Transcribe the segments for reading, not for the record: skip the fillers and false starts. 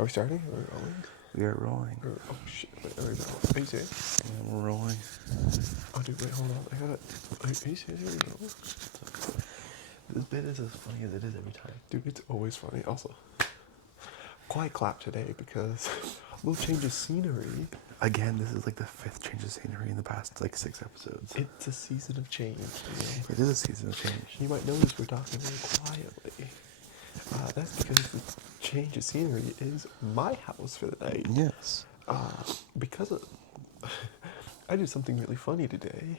Are we starting? Are we rolling? We are rolling. Oh shit, wait, there we go. Are you serious? Yeah, we're rolling. Oh dude, wait, hold on. I gotta... Are you serious? This bit is as funny as it is every time. Dude, it's always funny. Also, quiet clap today because a little change of scenery. Again, this is like the 5th change of scenery in the past like 6 episodes. It's a season of change. It is a season of change. You might notice we're talking very quietly. That's because the change of scenery is my house for the night. Yes. Because of, I did something really funny today.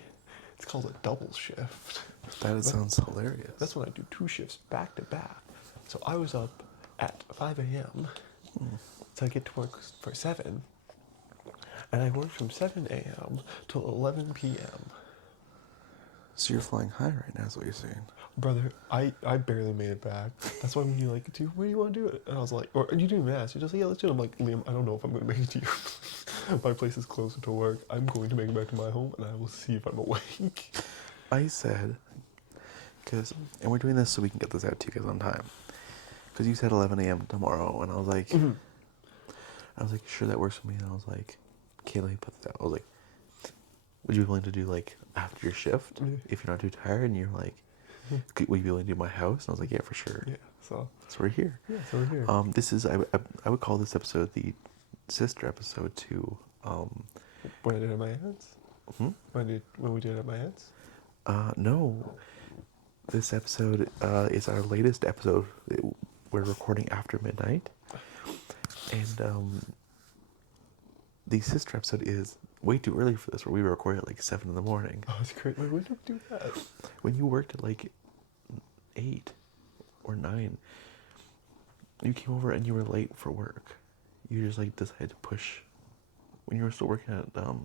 It's called a double shift. That sounds hilarious. That's when I do 2 shifts back to back. So I was up at 5 a.m. So I get to work for 7. And I work from 7 a.m. till 11 p.m. So you're flying high right now is what you're saying. Brother, I barely made it back. That's why when you're like, dude, where do you want to do it? And I was like, or you didn't even ask. You're just like, yeah, let's do it. I'm like, Liam, I don't know if I'm going to make it to you. My place is closer to work. I'm going to make it back to my home, and I will see if I'm awake. I said, and we're doing this so we can get this out to you guys on time. Because you said 11 a.m. tomorrow, and I was like, sure, that works for me. And I was like, okay, let me put this out. I was like, would you be willing to do like after your shift if you're not too tired? And you're like, would you be willing to do my house? And I was like, yeah, for sure. Yeah, so we're here. Yeah, so we're here. This is I would call this episode the sister episode to When I did it at my aunt's? When we did it at my aunt's? No. This episode is our latest episode. We're recording after midnight. And the sister episode is way too early for this, where we were recording at like 7 in the morning. Oh, it's great. Wait, when did we do that? When you worked at like 8 or 9, you came over and you were late for work. You just like decided to push when you were still working at 7.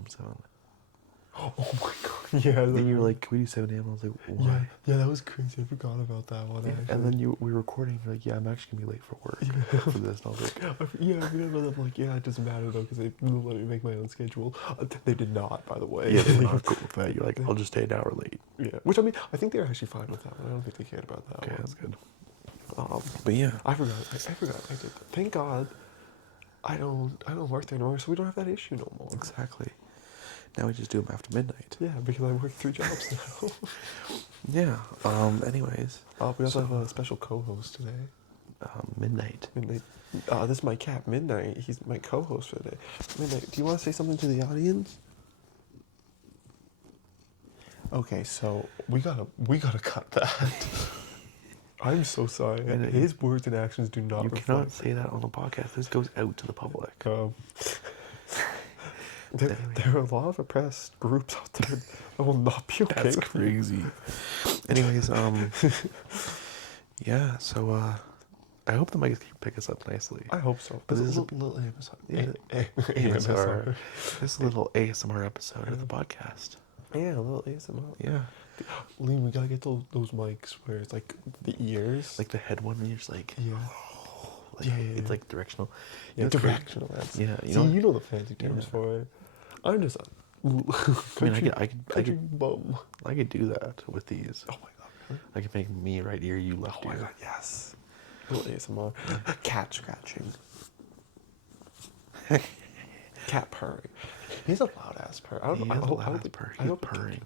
Oh my god, yeah. Then you were like, can we do 7 a.m.? I was like, why? Yeah, that was crazy. I forgot about that one, actually. And then we were recording, you're like, yeah, I'm actually going to be late for work for this. And I was like, I forgot about that. I'm like, yeah, it doesn't matter though, because they let me make my own schedule. They did not, by the way. yeah, they were not cool with that. You're like, I'll just stay an hour late. Yeah, which I mean, I think they were actually fine with that one. I don't think they cared about that one. Okay, that's good. But yeah, I forgot. I forgot. I did that. Thank God, I don't work there anymore, so we don't have that issue no more. Exactly. Now we just do them after midnight. Yeah, because I work 3 jobs now. Yeah. Anyways. We also have a special co-host today. Midnight. Midnight. This is my cat, Midnight. He's my co-host for today. Midnight, do you want to say something to the audience? Okay, so we gotta cut that. I'm so sorry. Midnight. His words and actions do not You reflect. cannot say that on the podcast. This goes out to the public. There are a lot of oppressed groups out there that will not be okay. That's crazy. Anyways, yeah, so I hope the mics can pick us up nicely. I hope so. But This this is a is little ASMR. Yeah. ASMR. This is a little ASMR episode of the podcast. Yeah, a little ASMR. Yeah. Liam, we gotta get those mics where it's like the ears. Like the head one, and you're just like, yeah. Like, it's like directional. Yeah, You know, directional. That's, yeah, you know the fancy terms for it. I'm just a I could bum. I could do that with these. Oh my god. Really? I could make me right ear, you left Oh ear. my god, yes. Little ASMR. Cat scratching. Cat purring. He's a loud ass purr. I hope purring.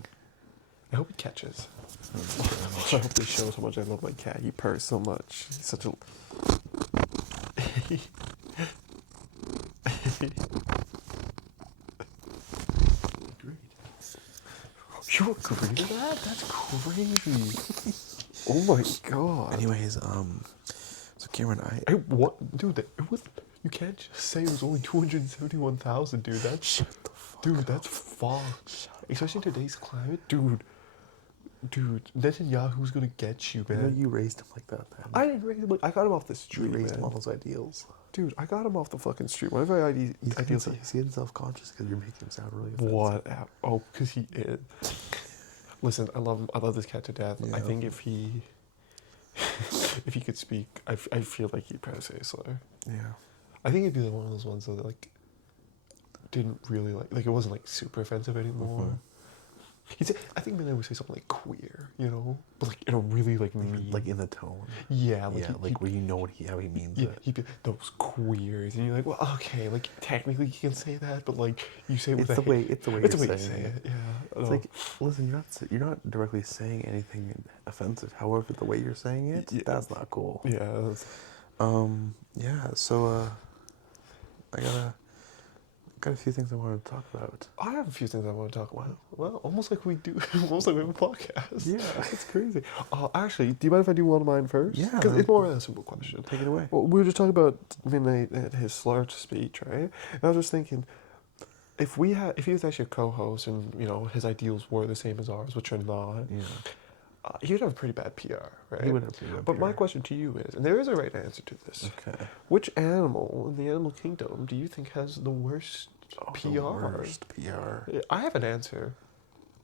I hope he catches. I hope they show how much I love my cat. He purrs so much. He's such a... You agree to that? That's crazy. Oh my god. Anyways, so Cameron, What? Dude, it was... You can't just say it was only 271,000, dude. That's... Shut the fuck Dude, up. that's fucked. Especially in today's climate. Dude, Netanyahu's gonna get you, man. You raised him like that, man. I didn't raise him. I got him off the street, You raised him man. on those ideals. Dude, I got him off the fucking street. Whenever ideals... He's getting self-conscious because you're making him sound really offensive. What? Oh, because he is. Listen, I love him. I love this cat to death. Yeah. I think if he could speak, I feel like he'd probably say a slur. Yeah. I think it'd be like one of those ones that like didn't really like it wasn't like super offensive anymore. I think Midnight would say something like queer, but like in a really like mean, Like in the tone. yeah, like Yeah, like where you know how he means yeah, it. he'd be those queers, and you're like, well, okay, like technically you can say that, but like you say it with It's a the way it's you're the way you saying say it. it. Yeah, It's like, listen, you're not directly saying anything offensive. However, the way you're saying it, Yeah. that's not cool. yeah. Yeah. So I got a few things I wanted to talk about. I have a few things I want to talk about. Well, almost like we do, almost like we have a podcast. Yeah. It's crazy. Actually, do you mind if I do one of mine first? Yeah. Because it's more of a simple question. Take it away. Well, we were just talking about Midnight at his large speech, right? And I was just thinking, if he was actually a co-host and his ideals were the same as ours, which are not, Yeah. he would have pretty bad PR, right? He would have pretty bad But my PR. question to you is, and there is a right answer to this: Okay. which animal in the animal kingdom do you think has the worst PR? The worst PR. I have an answer.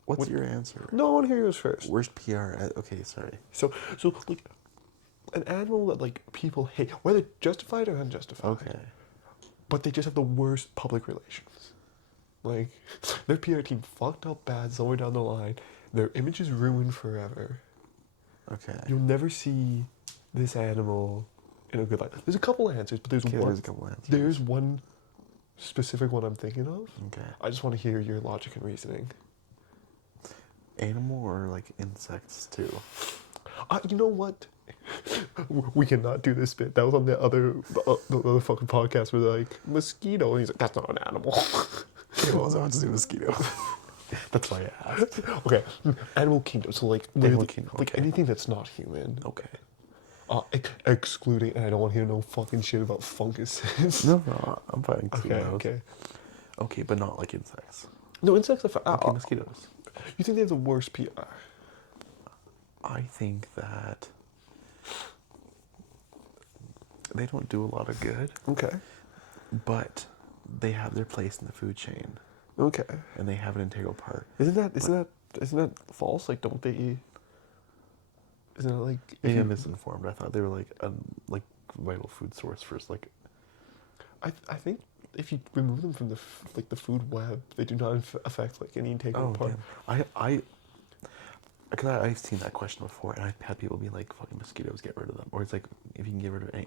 What's your answer? No, I want to hear yours first. Worst PR. Okay, sorry. So like, an animal that like people hate, whether justified or unjustified. Okay. But they just have the worst public relations. Like, their PR team fucked up bad somewhere down the line. Their image is ruined forever. Okay. You'll never see this animal in a good light. There's a couple answers, but there's Okay, one. there's a couple answers. There's one specific one I'm thinking of. Okay. I just want to hear your logic and reasoning. Animal or like insects too? You know what? We cannot do this bit. That was on the other fucking podcast where they're like, mosquito. And he's like, that's not an animal. It was on to do mosquito. That's why I asked. Okay, animal kingdom. So like, Animal really- kingdom, like okay. anything that's not human. Okay. Excluding, and I don't want to hear no fucking shit about funguses. No, I'm fine. Okay, including those. okay. Okay, but not like insects. No, insects are fine. Okay, mosquitoes. You think they have the worst PR? I think that they don't do a lot of good, Okay. but they have their place in the food chain, Okay. and they have an integral part. Isn't that false? Like, don't they? Isn't it like? if Maybe you- I'm misinformed. I thought they were like a vital food source for like. I think if you remove them from the food web, they do not affect like any integral part. Damn. Because I've seen that question before, and I've had people be like, "Fucking mosquitoes, get rid of them," or it's like, if you can get rid of any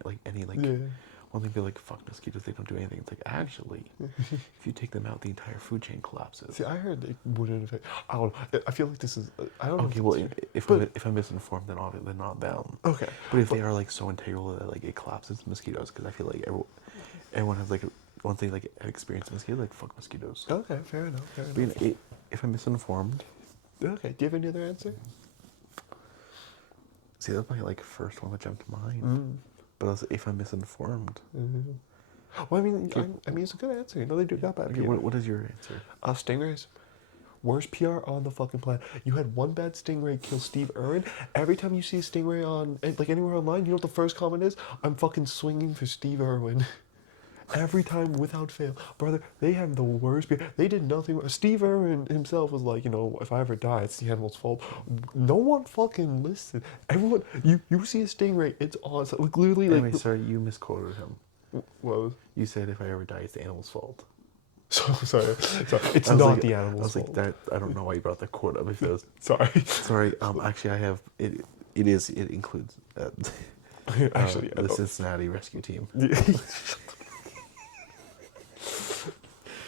Yeah. one thing, be like, "Fuck mosquitoes, they don't do anything." It's like, actually, if you take them out, the entire food chain collapses. See, I heard it wouldn't affect. I don't know. I feel like this is. I don't know. Okay, if well, it's- if I'm misinformed, then obviously they're not them. okay. But if they are like so integral that like it collapses mosquitoes, because I feel like everyone has like once they like have experienced mosquitoes, like fuck mosquitoes. Okay, fair enough. Fair I mean, enough. if I'm misinformed, Okay. Do you have any other answer? see that's my like first one that jumped to mind. Mm. But if I'm misinformed, Mhm. Well, I mean, it's a good answer. They do got bad okay, PR. what is your answer? Stingrays. Worst PR on the fucking planet. You had one bad stingray kill Steve Irwin. Every time you see a stingray on, like anywhere online, you know what the first comment is? I'm fucking swinging for Steve Irwin. Every time without fail. Brother, they have the worst PR. They did nothing. Steve Irwin himself was like, if I ever die, it's the animal's fault. No one fucking listened. Everyone, you see a stingray, it's awesome. Like, literally, Anyway, like, sorry, you misquoted him. what was? You said if I ever die, it's the animal's fault. Sorry. It's I was not like- the I animal's was fault. like that. I don't know why you brought that quote up. If it was Sorry. sorry, actually, I have it. It includes Actually, I the don't. Cincinnati rescue team.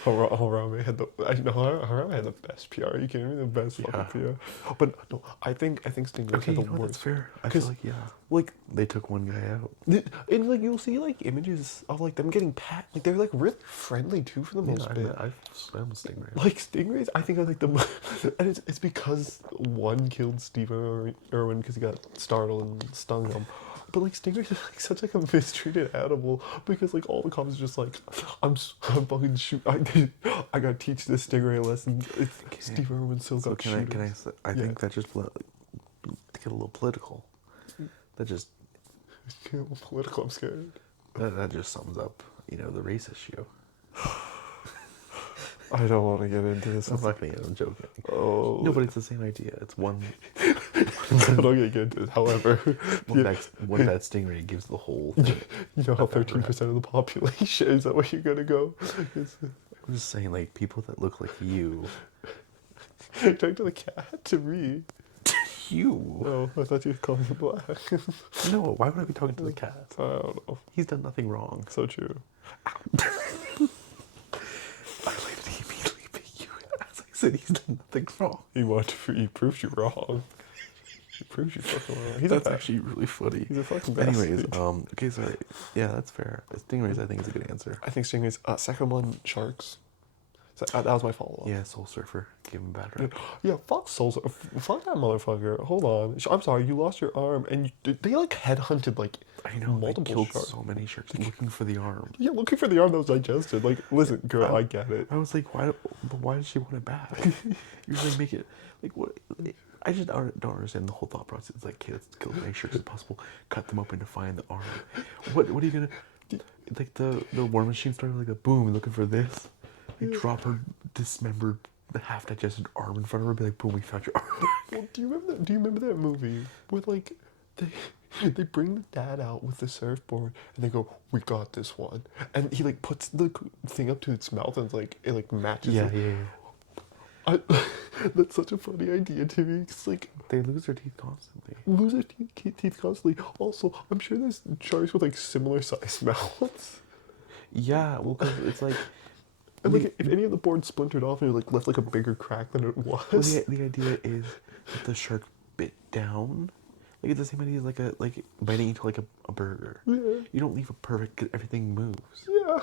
Harambe had Harambe had the best PR. Are you kidding me? The best fucking PR. But no, I think Stingrays Okay, had the you know what, that's worst. fair. I 'Cause, feel like like, they took one guy out. and like you'll see like images of like them getting pat. Like they're like really friendly too for the most Yeah, bit. I'm a stingray. Like stingrays, I think are like the and it's because one killed Steve Irwin because he got startled and stung him. But like stingrays are like such like a mistreated animal because like all the comments are just like I'm fucking shoot. I gotta teach this stingray a lesson. Steve Irwin still So got can shooters. I say, I think that just to get a little political. That just Political, I'm scared. that just sums up the race issue. I don't want to get into this. I'm not gonna get. I'm joking. Oh No, but it's the same idea. It's one I'm not gonna get into this. However, one bad stingray gives the whole thing. you know how 13% of the population is that where you're gonna go? I'm just saying, like people that look like you Talking to the cat? To me? You. Oh, I thought you were calling him black. No, why would I be talking to the cat? I don't know. He's done nothing wrong. So true. I later he immediately picked you as I said he's done nothing wrong. He proved you wrong. He proved you fucking wrong. That's actually really funny. He's a fucking bastard. Anyways, okay, sorry. Yeah, that's fair. Stingrays, I think, is a good answer. I think stingrays. Second one, sharks. So, that was my follow-up. Yeah, Soul Surfer. Give him a bad rap. Yeah, fuck Souls. Fuck that motherfucker. Hold on. I'm sorry, you lost your arm, and they like headhunted like I know, multiple they killed sharks. so many sharks looking for the arm. Yeah, looking for the arm that was digested. Like, listen, girl, I get it. I was like, why did she want it back? You like make it, like, what? I just don't understand the whole thought process. It's like, okay, let's kill as many sharks as possible, cut them open to find the arm. What are you gonna, like the war machine started like a boom, looking for this. They drop her dismembered, half digested arm in front of her, be like, boom, we found your arm. Well, do you remember that movie where like they bring the dad out with the surfboard and they go, "We got this one," and he like puts the thing up to its mouth and it like matches. Yeah, it. yeah. That's such a funny idea to me. It's like They lose their teeth constantly. lose their teeth constantly. Also, I'm sure there's sharks with like similar sized mouths. Yeah, well, cause it's like. And like, if any of the boards splintered off and it like left like a bigger crack than it was. Well, the idea is that the shark bit down. Like, it's the same idea as like biting into like a burger. Yeah. You don't leave it perfect because everything moves. Yeah.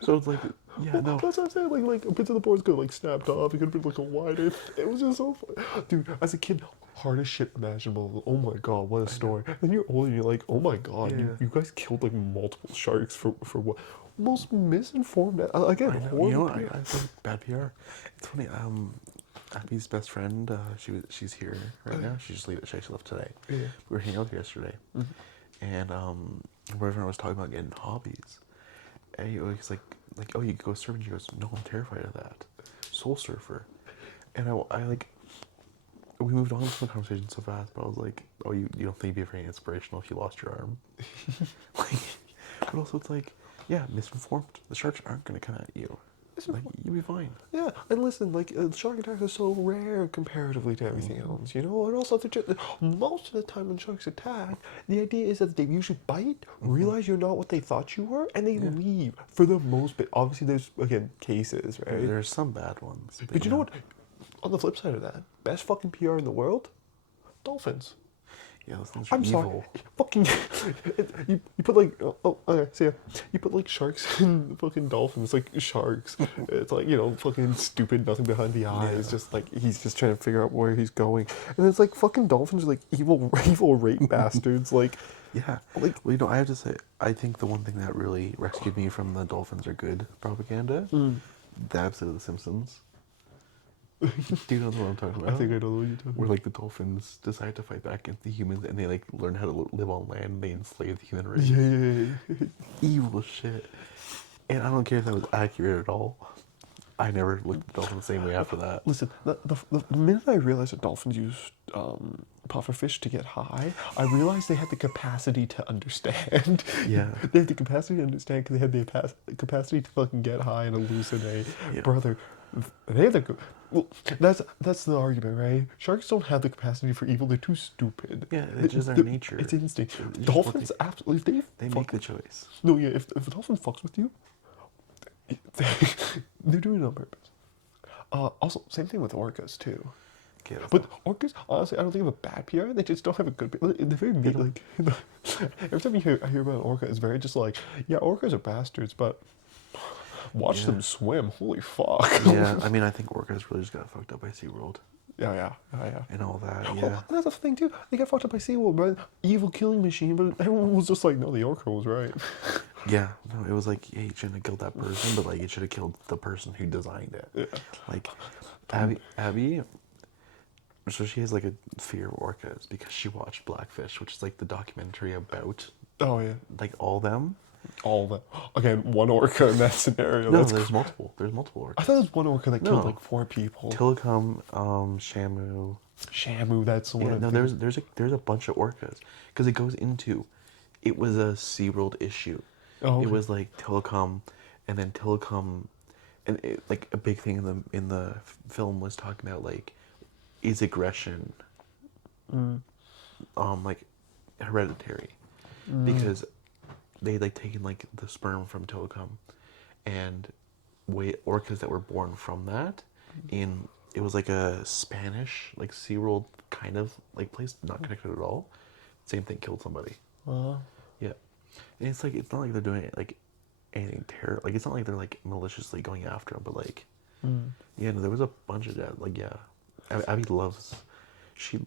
So it's like, yeah, no. That's what I'm saying. Like bits of the boards could have like snapped off. It could have been like a wider. It was just so fun. Dude, as a kid, hardest shit imaginable. Oh my god, what a story. Then you're older and you're like, oh my god, Yeah. you guys killed like multiple sharks for what? Most misinformed. Again, I know. horrible. You know what? I think bad PR. It's funny. Abby's best friend. She's here right now. She just left today. Yeah. We were hanging out yesterday, and everyone was talking about getting hobbies. And he's like, oh, you could go surfing. She goes, no, I'm terrified of that. Soul Surfer, and I like. We moved on from the conversation so fast, but I was like, oh, you don't think it'd be very inspirational if you lost your arm? Like, but also it's like, yeah, misinformed. The sharks aren't going to come at you. Like, you'll be fine. Yeah, and listen, like shark attacks are so rare comparatively to everything else, you know. And also, most of the time when sharks attack, the idea is that they usually bite, realize you're not what they thought you were, and they leave. For the most part, obviously, there's again cases, right? There's some bad ones. But you know what? On the flip side of that, best fucking PR in the world, dolphins. Yeah, those things are I'm evil. sorry. Fucking, you put like, okay, so yeah, you put like sharks and fucking dolphins, like sharks. It's like, you know, fucking stupid, nothing behind the eyes, just like, he's just trying to figure out where he's going. And it's like fucking dolphins are like evil rape bastards, like. Yeah. Well, you know, I have to say, I think the one thing that really rescued me from the dolphins are good propaganda, the episode of The Simpsons. Do you know what I'm talking about? I think I know what you're talking Where like the dolphins decide to fight back against the humans, and they like learn how to live on land. And they enslave the human race. Yeah. Evil shit. And I don't care if that was accurate at all. I never looked at the dolphin the same way after that. Listen, the minute I realized that dolphins use pufferfish to get high, I realized they had the capacity to understand. Yeah. They have the capacity to understand because they had the capacity to fucking get high and hallucinate. Yeah. Brother, they have the... Well, that's the argument, right? Sharks don't have the capacity for evil. They're too stupid. Yeah, it's just their nature. It's instinct. It's just Dolphins, absolutely, if They make the choice. No, yeah, if a dolphin fucks with you, they're doing it on purpose. Also, same thing with orcas, too. Okay, But orcas, honestly, I don't think have a bad PR. They just don't have a good. They're very mean. Like every time I hear about an orca, it's very just like, yeah, orcas are bastards, but watch them swim. Holy fuck. Yeah, I mean, I think orcas really just got fucked up by SeaWorld Yeah. and all that. Oh, Yeah. and that's the thing too. They got fucked up by SeaWorld, right? Evil killing machine, but everyone was just like, no, the orca was right. Yeah, no, it was like, yeah, you shouldn't have killed that person, but like, it should have killed the person who designed it. Yeah. Like, Abby, so she has like a fear of orcas because she watched Blackfish, which is like the documentary about Oh yeah. like all them. All that. Again, one orca in that scenario. No, That's there's multiple. There's multiple orcas. I thought it was one orca that killed No. like 4 people. Tilikum, Shamu. Shamu, that's the one. Yeah, I'm no, thinking. there's a bunch of orcas because it goes into, it was a SeaWorld issue. Oh, okay. It was like Tilikum, and then Tilikum and like a big thing in the film was talking about like, is aggression, like hereditary, because they like taken like the sperm from Tokum, and orcas that were born from that, in it was like a Spanish like SeaWorld kind of like place, not connected at all. Same thing, killed somebody. Yeah, and it's like it's not like they're doing it like anything terrible. Like it's not like they're like maliciously going after him, but like, yeah, no, there was a bunch of that. Like, yeah, Abby loves, she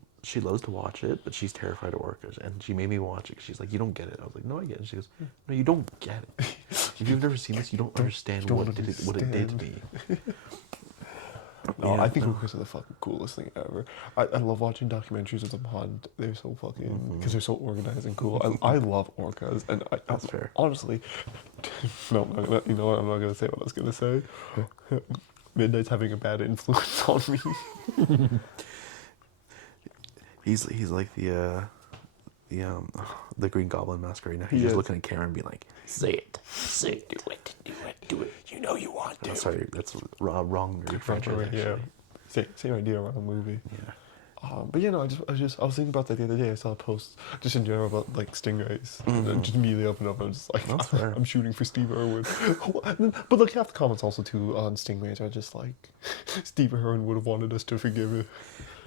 loves to watch it, but she's terrified of orcas, and she made me watch it. 'Cause she's like, you don't get it. I was like, no, I get it. She goes, no, you don't get it. If you've never seen this, you don't understand what it did to me. No, Yeah, I think no. orcas are the fucking coolest thing ever. I love watching documentaries of the pond. They're so fucking, because they're so organized and cool. I love orcas, and That's fair. Honestly, no, I'm not gonna, you know what? I'm not gonna say what I was gonna say. Midnight's having a bad influence on me. He's like the Green Goblin mask right now. He's He just is. looking at Karen, being like, "Say it, do it. You know you want to. Oh, sorry, that's wrong franchise. Right, Actually, yeah. Same idea around the movie. yeah. But yeah, no, I was thinking about that the other day. I saw a post just in general about like stingrays. And I just immediately opened up and I was just like, That's fair. I'm shooting for Steve Irwin. But like half the comments also too on stingrays are just like, Steve Irwin would have wanted us to forgive it.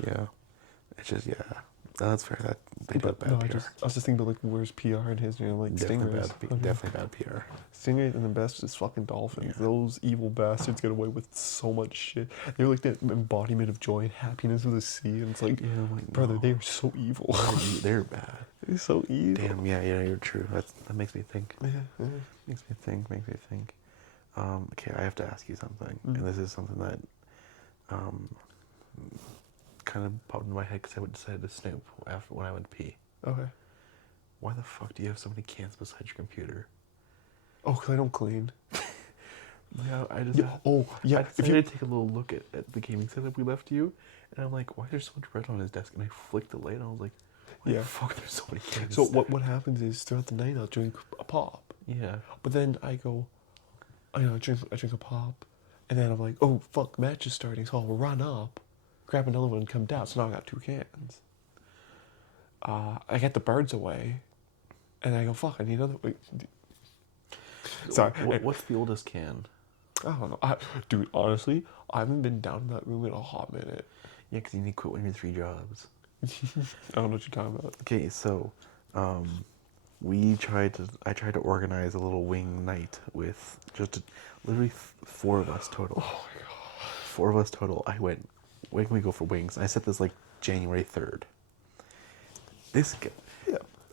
Yeah, it's just no, that's fair. That they did bad No, PR. I was just thinking about like where's PR in his, like Definitely stingrays. definitely bad PR. Stingrays and the best is fucking dolphins. Yeah. Those evil bastards get away with so much shit. They're like the embodiment of joy and happiness of the sea. And it's like, Yeah, I'm like, brother, no. they are so evil. They're bad. They're so evil. Damn, yeah, you're true. That makes me think. Yeah. Makes me think. Okay, I have to ask you something, and this is something that kind of popped into my head because I decided to snoop after when I went to pee. Okay. Why the fuck do you have so many cans beside your computer? Oh, because I don't clean. Yeah, I just Yeah. Oh, yeah. I If decided you to take a little look at the gaming setup we left you, and I'm like, why is there so much red on his desk? And I flicked the light, and I was like, why Yeah. the fuck there's so many cans? so what happens is throughout the night I'll drink a pop, Yeah. but then I drink a pop, and then I'm like, oh fuck, match is starting, so I'll run up, grab another one, and come down. So now I got 2 cans. I get the birds away, and I go, fuck, I need another. Wait. Sorry. What's the oldest can? I don't know. Dude, honestly, I haven't been down in that room in a hot minute. Yeah, because you need to quit when you're 3 jobs. I don't know what you're talking about. Okay, so I tried to organize a little wing night with literally 4 of us total. Oh my god. 4 of us total. I went, when can we go for wings? I set this like January 3rd. This guy,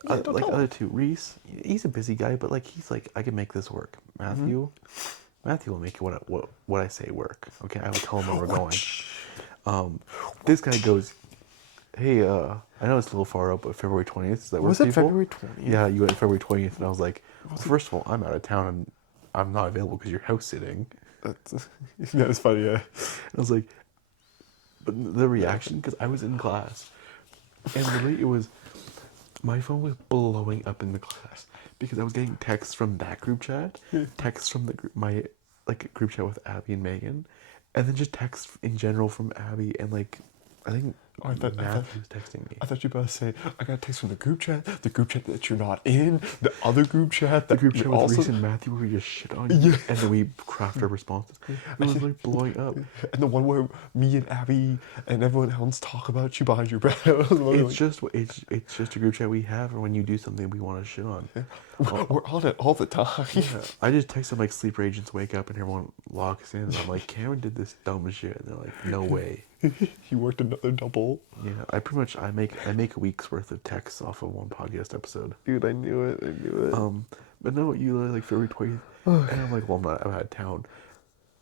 Don't like tell other him. 2, Reese, he's a busy guy, but like he's like, I can make this work. Matthew will make what I say work. Okay, I will tell him where we're going. This guy goes, hey, I know it's a little far out, but February 20th, is that work Was it people? February 20th? Yeah, you went February 20th, and I was like, well, first of all, I'm out of town, and I'm not available because you're house sitting. That's funny, yeah. I was like, but the reaction, because I was in class, and literally it was, my phone was blowing up in the class, because I was getting texts from that group chat, texts from my group chat with Abby and Megan, and then just texts in general from Abby, and like, I think I thought- Matthew was texting me. I thought you were about to say, I got a text from the group chat that you're not in, the other group chat, The group chat you're with also... Reese and Matthew where we just shit on you, Yeah. and then we craft our responses. It was like blowing up. And the one where me and Abby and everyone else talk about you behind your back. It's just a group chat we have, and when you do something we want to shit on. We're on it all the time. I just text them like sleeper agents wake up and everyone locks in, and I'm like, Cameron did this dumb shit, and they're like, no way. He worked another double. Yeah, I make a week's worth of texts off of one podcast episode. Dude, I knew it. But no, you literally like February 20th, and I'm like, well, I'm out of town.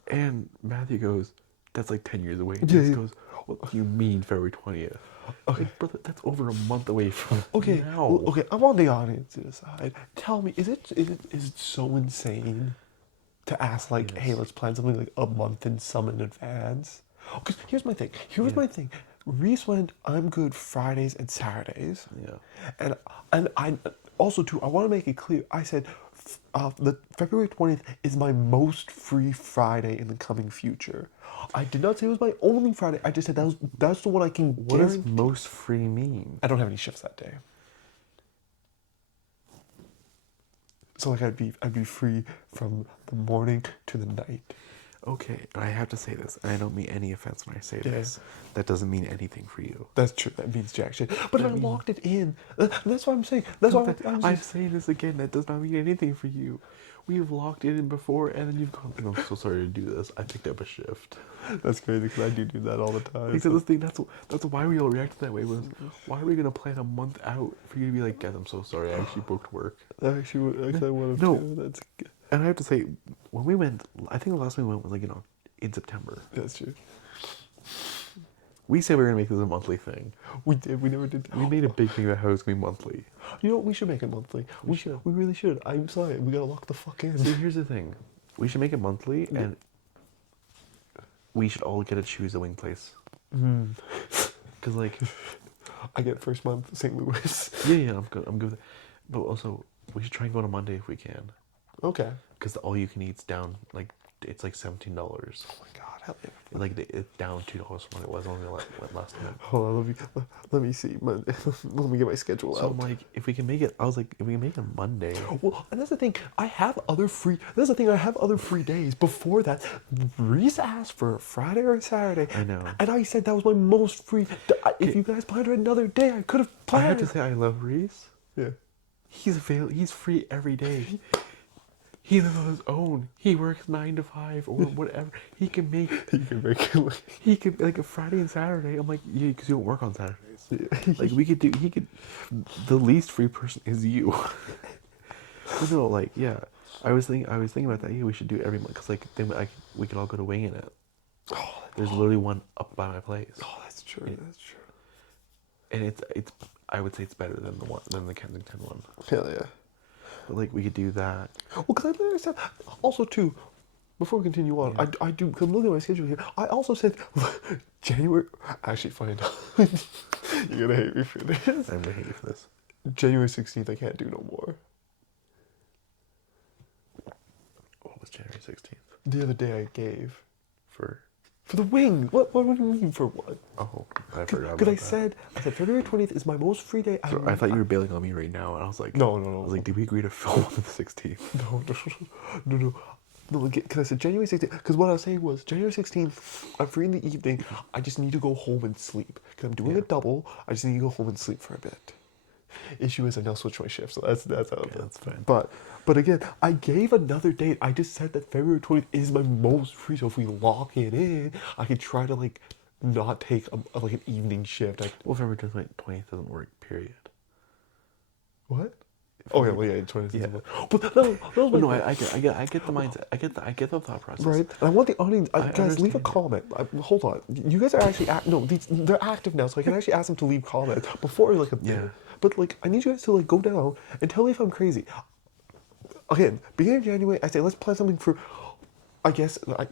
And Matthew goes, that's like 10 years away. And Yeah, he yeah. goes, what do you mean February 20th? Okay, like, brother, that's over a month away from Okay, now. well, okay, I want the audience to decide. Tell me, is it so insane to ask, like, Yes. hey, let's plan something like a month in advance? Because here's my thing. Reese went, I'm good Fridays and Saturdays. Yeah. And I also too, I want to make it clear. I said The February 20th is my most free Friday in the coming future. I did not say it was my only Friday. I just said that's the one I can What does guarantee. most free mean? I don't have any shifts that day. So like I'd be free from the morning to the night. Okay, and I have to say this, and I don't mean any offense when I say Yeah. this. That doesn't mean anything for you. That's true. That means jack shit. But if I mean- locked it in, that's what I'm saying. That's why I'm saying this again. That does not mean anything for you. We've locked it in before, and then you've gone. I'm so sorry to do this. I picked up a shift. That's crazy because I do that all the time. Like, so this thing, that's why we all reacted that way. Was why are we gonna plan a month out for you to be like, guys, I'm so sorry. I actually booked work. I would have No. too. That's And I have to say, when we went, I think the last time we went was like in September. that's true. We said we were gonna make this a monthly thing. We did. We never did. We made a big thing about how it's gonna be monthly. You know what? We should make it monthly. We should. We really should. I'm sorry. We gotta lock the fuck in. See, here's the thing. We should make it monthly, and we should all get to choose a wing place. Cause like, I get first month St. Louis. yeah, I'm good. I'm good with it. But also, we should try and go on a Monday if we can. Okay. Cause the all you can eat's down like it's like $17. Oh my god. Hell yeah. Like it's down $2 from what it was only last time. Hold on. Let me see. Let me get my schedule So out. I'm like, if we can make it, I was like, if we can make it Monday. Well, and that's the thing. I have other free. That's the thing. I have other free days. Before that, Reese asked for a Friday or a Saturday. I know. And I said that was my most free. If you guys planned another day, I could have I planned. have to say, I love Reese. Yeah. He's free every day. He lives on his own. He works 9 to 5 or whatever. He can make. You can make it. He could like a Friday and Saturday. I'm like, yeah, because you don't work on Saturdays. Yeah. Like we could do. He could. The least free person is you. But no, like yeah. I was thinking about that. Yeah, we should do it every month because like then we could all go to winging it. Oh, There's literally one up by my place, that's true. Yeah. That's true. and it's. I would say it's better than the Kensington one. Hell yeah. But like we could do that. Well, because I literally said, also too, before we continue on, Yeah. I do, because I'm looking at my schedule here, I also said January, actually fine, you're gonna hate me for this. I'm gonna hate you for this. January 16th, I can't do no more. What was January 16th? The other day I gave. For For the wing. What do you mean for what? oh, I forgot about Because that. I said February 20th is my most free day. So I thought you were bailing on me right now, and I was like, No. I was like, did we agree to film on the 16th? No, because I said January 16th, because what I was saying was, January 16th, I'm free in the evening, I just need to go home and sleep, because I'm doing a double, I just need to go home and sleep for a bit. Issue is I now switch my shift, so that's how Okay, that's fine. But again, I gave another date, I just said that February 20th is my most free, so if we lock it in, I could try to like, not take like an evening shift. Well, February 20th doesn't work, period. What? Oh yeah, well yeah, 20th. Yeah. But that was my No, point. I get the mindset. I get the thought process. Right, and I want the audience, I guys, leave a understand. comment. Hold on, you guys are actually they're active now, so I can actually ask them to leave comments before like a bit. Yeah. But like, I need you guys to like go down and tell me if I'm crazy. Again, beginning of January, I say let's plan something for, I guess, like,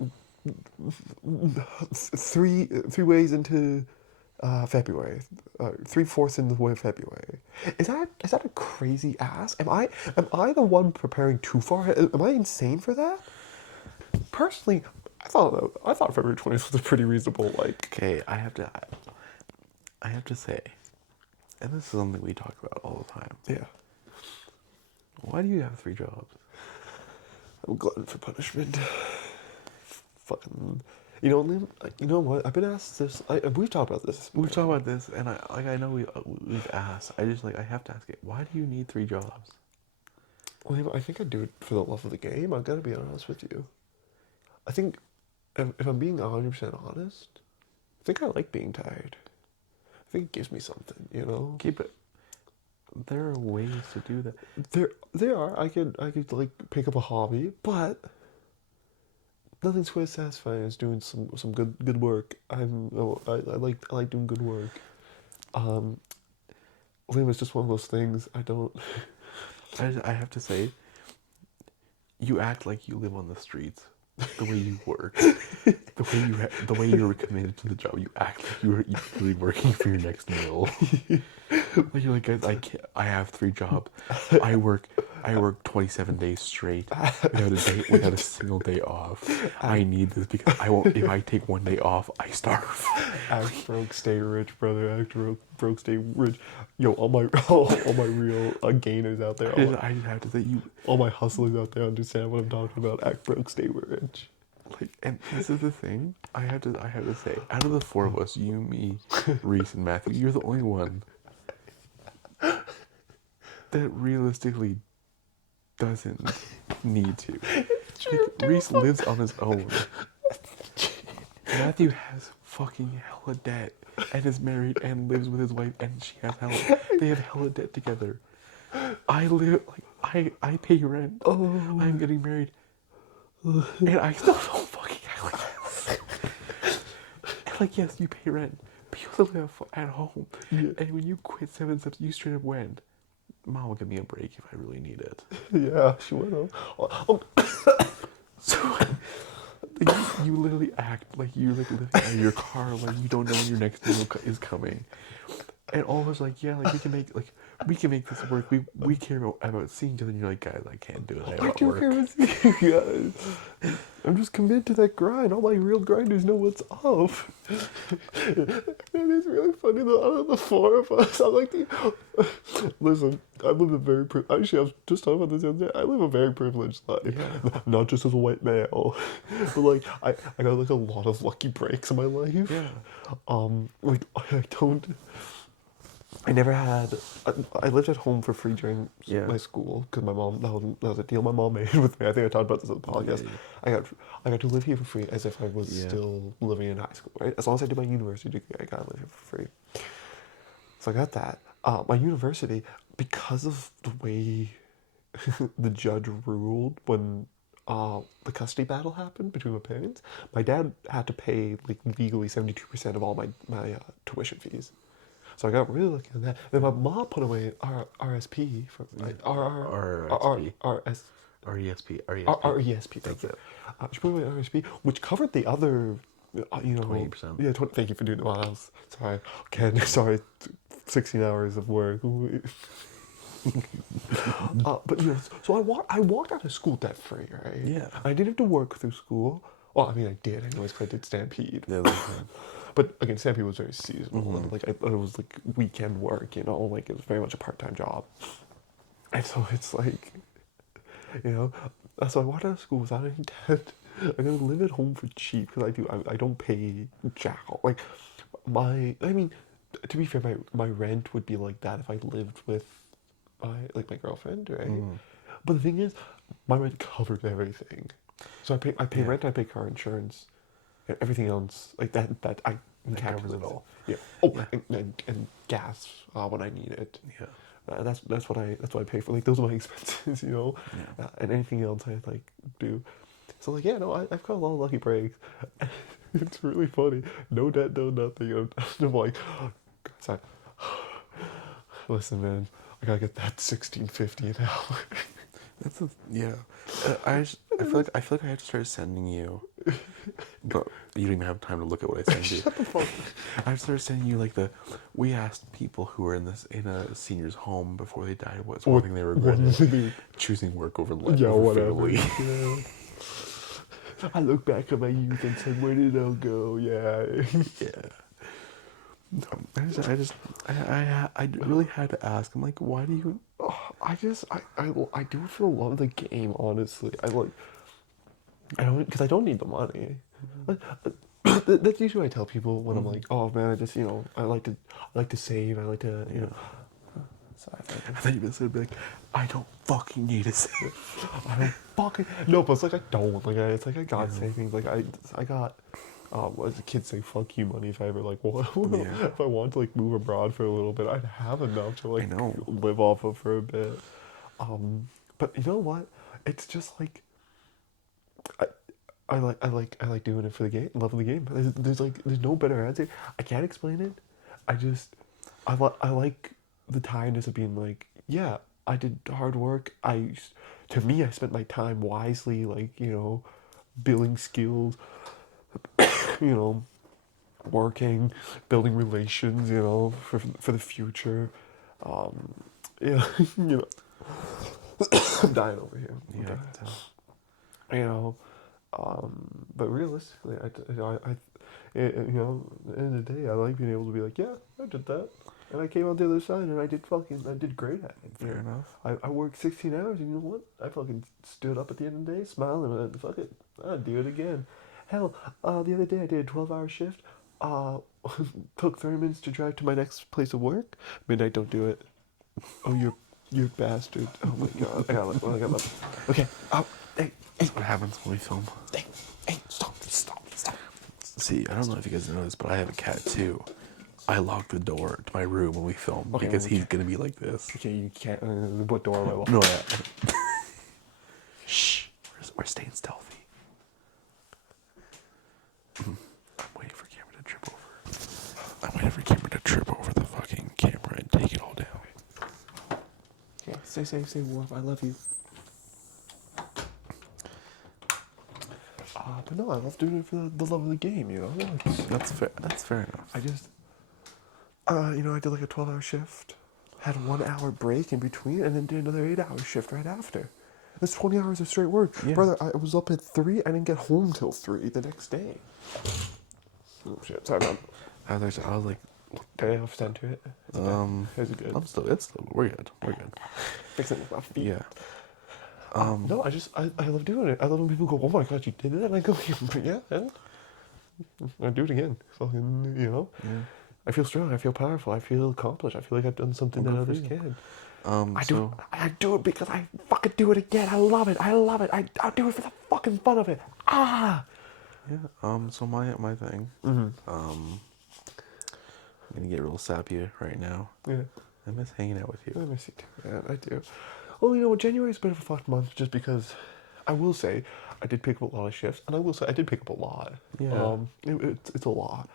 three ways into February, 3/4 into the way of February. Is that a crazy ask? Am I the one preparing too far ahead? Am I insane for that? Personally, I thought February 20th was a pretty reasonable like. Okay, I have to say, and this is something we talk about all the time. Yeah, Why do you have 3 jobs? I'm glutton for punishment. Fucking, you know, Liam, you know what? I've been asked this. We've talked about this. We've talked about this, and I know we've asked. I just I have to ask it. Why do you need 3 jobs? Liam, I think I do it for the love of the game. I've got to be honest with you. I think, if I'm being 100% honest, I think I like being tired. I think it gives me something, you know. Okay, but there are ways to do that. There are. I could like pick up a hobby, but nothing's quite as satisfying as doing some good work. I like doing good work. Liam, it's just one of those things. I have to say, you act like you live on the streets. The way you work, the way you're committed to the job, you act like you're really working for your next meal. Like you're like, guys, I have 3 jobs. I work I work 27 days straight without a single day off. I need this because I won't. If I take one day off, I starve. Act broke, stay rich, brother. Act broke, stay rich. Yo, all my real gainers out there, I just have to say you. all my hustlers out there understand what I'm talking about. Act broke, stay rich. Like, and this is the thing. I have to say, out of the four of us, you, me, Reese, and Matthew, you're the only one that realistically doesn't need to. Like, Reese lives on his own. Matthew has fucking hella debt and is married and lives with his wife and she has hella. They have hella debt together. I live like I pay rent. I'm getting married. And I still don't fucking act like this. And like, yes, you pay rent, but you also live at home. Yeah. And when you quit 7 Steps, you straight up went, Mom will give me a break if I really need it. Yeah, she will. Oh. So, like, you literally act like you're like living out of your car, like you don't know when your next meal is coming. And all of us like, yeah, like we can make this work. We care about seeing each other. And you're like, guys, I can't do it. I I do care about seeing you guys. I'm just committed to that grind. All my real grinders know what's up. It is really funny that out of the four of us, I'm like listen, I live a very actually I was just talking about this the other day. I live a very privileged life. Yeah. Not just as a white male. But like I got like a lot of lucky breaks in my life. Yeah. Like I never had. I lived at home for free during my school because my mom. That was a deal my mom made with me. I think I talked about this on the podcast. Yeah. I got to live here for free as if I was still living in high school. Right, as long as I did my university degree, I got to live here for free. So I got that. My university, because of the way the judge ruled when the custody battle happened between my parents, my dad had to pay like legally 72% of all my tuition fees. So I got really lucky on that. Then my mom put away RSP for RESP. That's it. She put away RSP, which covered the other, 20%. Yeah, 20. Thank you for doing it. Well, sorry, Ken. Sorry, 16 hours of work. But so I walked out of school debt free, right? Yeah. I didn't have to work through school. Well, I mean, I did anyways because I did Stampede. Yeah, But again, Stampede was very seasonal. And, like it was like weekend work, like it was very much a part-time job. And so it's like, so I walked out of school without any debt. I'm gonna live at home for cheap because I don't pay jack all. Like to be fair, my rent would be like that if I lived with my girlfriend, right? But the thing is, my rent covered everything. So I pay rent, I pay car insurance, and everything else like that I covers it all. Yeah. Oh, and gas when I need it. Yeah. That's what I pay for. Like those are my expenses, Yeah. and anything else I like do. So like I've got a lot of lucky breaks. It's really funny. No debt, no nothing. I'm like, guys, listen, man, I gotta get that $16.50 an hour. I feel like I have to start sending you, but you don't even have time to look at what I send you. Shut the fuck. I have to start sending you like we asked people who were in a senior's home before they died what's one thing they regretted. Choosing work over life. Yeah, over whatever. family. Yeah. I look back at my youth and said, where did it all go? Yeah. I really had to ask. I'm like, why do you? I do it for the love of the game, honestly. I don't, because I don't need the money. That's usually what I tell people when I'm like, oh man, I just, I like to save, I like to, Sorry, I thought you were going to be like, I don't fucking need to save. I don't fucking, no, but it's like I don't, like it's like I got savings, like I got, as the kids say, fuck you money if I ever if I want to like move abroad for a little bit, I'd have enough to like live off of for a bit. But you know what? It's just like I like doing it for the game, love of the game. There's no better answer. I can't explain it. I like the tiredness of being like, yeah, I did hard work. To me, I spent my time wisely, like, building skills, working, building relations, for the future. Yeah, I'm dying over here. I'm Yeah, I dying. can tell. You know, but realistically, you know, at the end of the day, I like being able to be like, yeah, I did that, and I came out the other side, and I did great at it. You Fair know? enough. I worked 16 hours, and you know what? I fucking stood up at the end of the day, smiling, and fuck it, I'd do it again. Hell, the other day I did a 12-hour shift. Uh, took 30 minutes to drive to my next place of work. Midnight, don't do it. Oh, you're a bastard. Oh my god. I got okay. Hey, hey, That's what happens when we film. hey, hey, stop. See, I don't know if you guys know this, but I have a cat too. I lock the door to my room when we film Okay, because well, he's gonna be like this. Okay, you can't. What door am I locking? No, shh. We're staying stealthy. I'm waiting for Cameron to trip over. I'm waiting for Cameron to trip over the fucking camera and take it all down. Okay, stay safe, stay warm. I love you. But no, I love doing it for the love of the game. You know, That's fair. That's fair enough. I just, you know, I did like a 12-hour shift, had a 1 hour break in between, and then did another 8-hour shift right after. That's 20 hours of straight work. Yeah. Brother, I was up at 3. I didn't get home till 3 the next day. Oh, shit. Sorry, man. I was like, Did I have sent to it? Is it good? we're good. We're good. Fixing my feet. Yeah. No, I love doing it. I love when people go, oh my god, you did that? And I go, yeah, and I do it again. Fucking, you know? Yeah. I feel strong. I feel powerful. I feel accomplished. I feel like I've done something Well, that good for others you. can. I do it because I fucking do it again. I love it. I love it. I do it for the fucking fun of it. Ah! Yeah. So my thing. Mm-hmm. I'm gonna get real sappy right now. Yeah. I miss hanging out with you. I miss you too, man. I do. Well, you know, January's a bit of a fucked month just because I will say I did pick up a lot of shifts, and I will say I did pick up a lot. Yeah. It's a lot.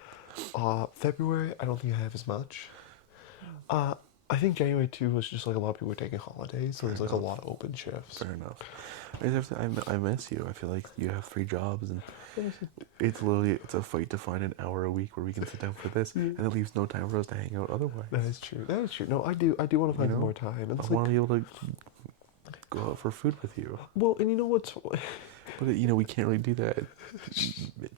February, I don't think I have as much. I think January too was just like a lot of people were taking holidays, so there's like a lot of open shifts. Fair enough. I miss you. I feel like you have 3 jobs, and it's a fight to find an hour a week where we can sit down for this, and it leaves no time for us to hang out otherwise. That is true. That is true. No, I do want to find some more time. I It's want to like, be able to go out for food with you, well, and you know what's, but we can't really do that at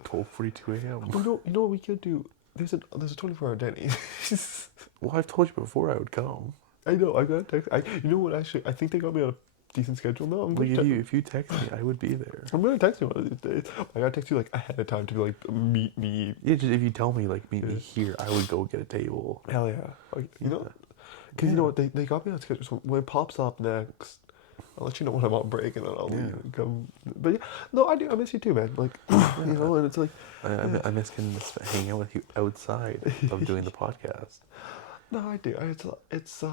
12:42 a.m. you know what we could do. There's a 24-hour Denny's. Well, I've told you before I would come. I know. I got text. You know what? Actually, I think they got me on a decent schedule now. If you text me, I would be there. I'm gonna text you one of these days. I gotta text you like ahead of time to be like meet me. Yeah, just if you tell me like meet me here, I would go get a table. Hell yeah! Like, you know, because you know what? They got me on schedule. So when it pops up next, I'll let you know when I'm on break and then I'll come. But yeah, no, I do. I miss you too, man. Like, you know, and it's like I miss hanging out with you outside of doing the podcast. no, I do. It's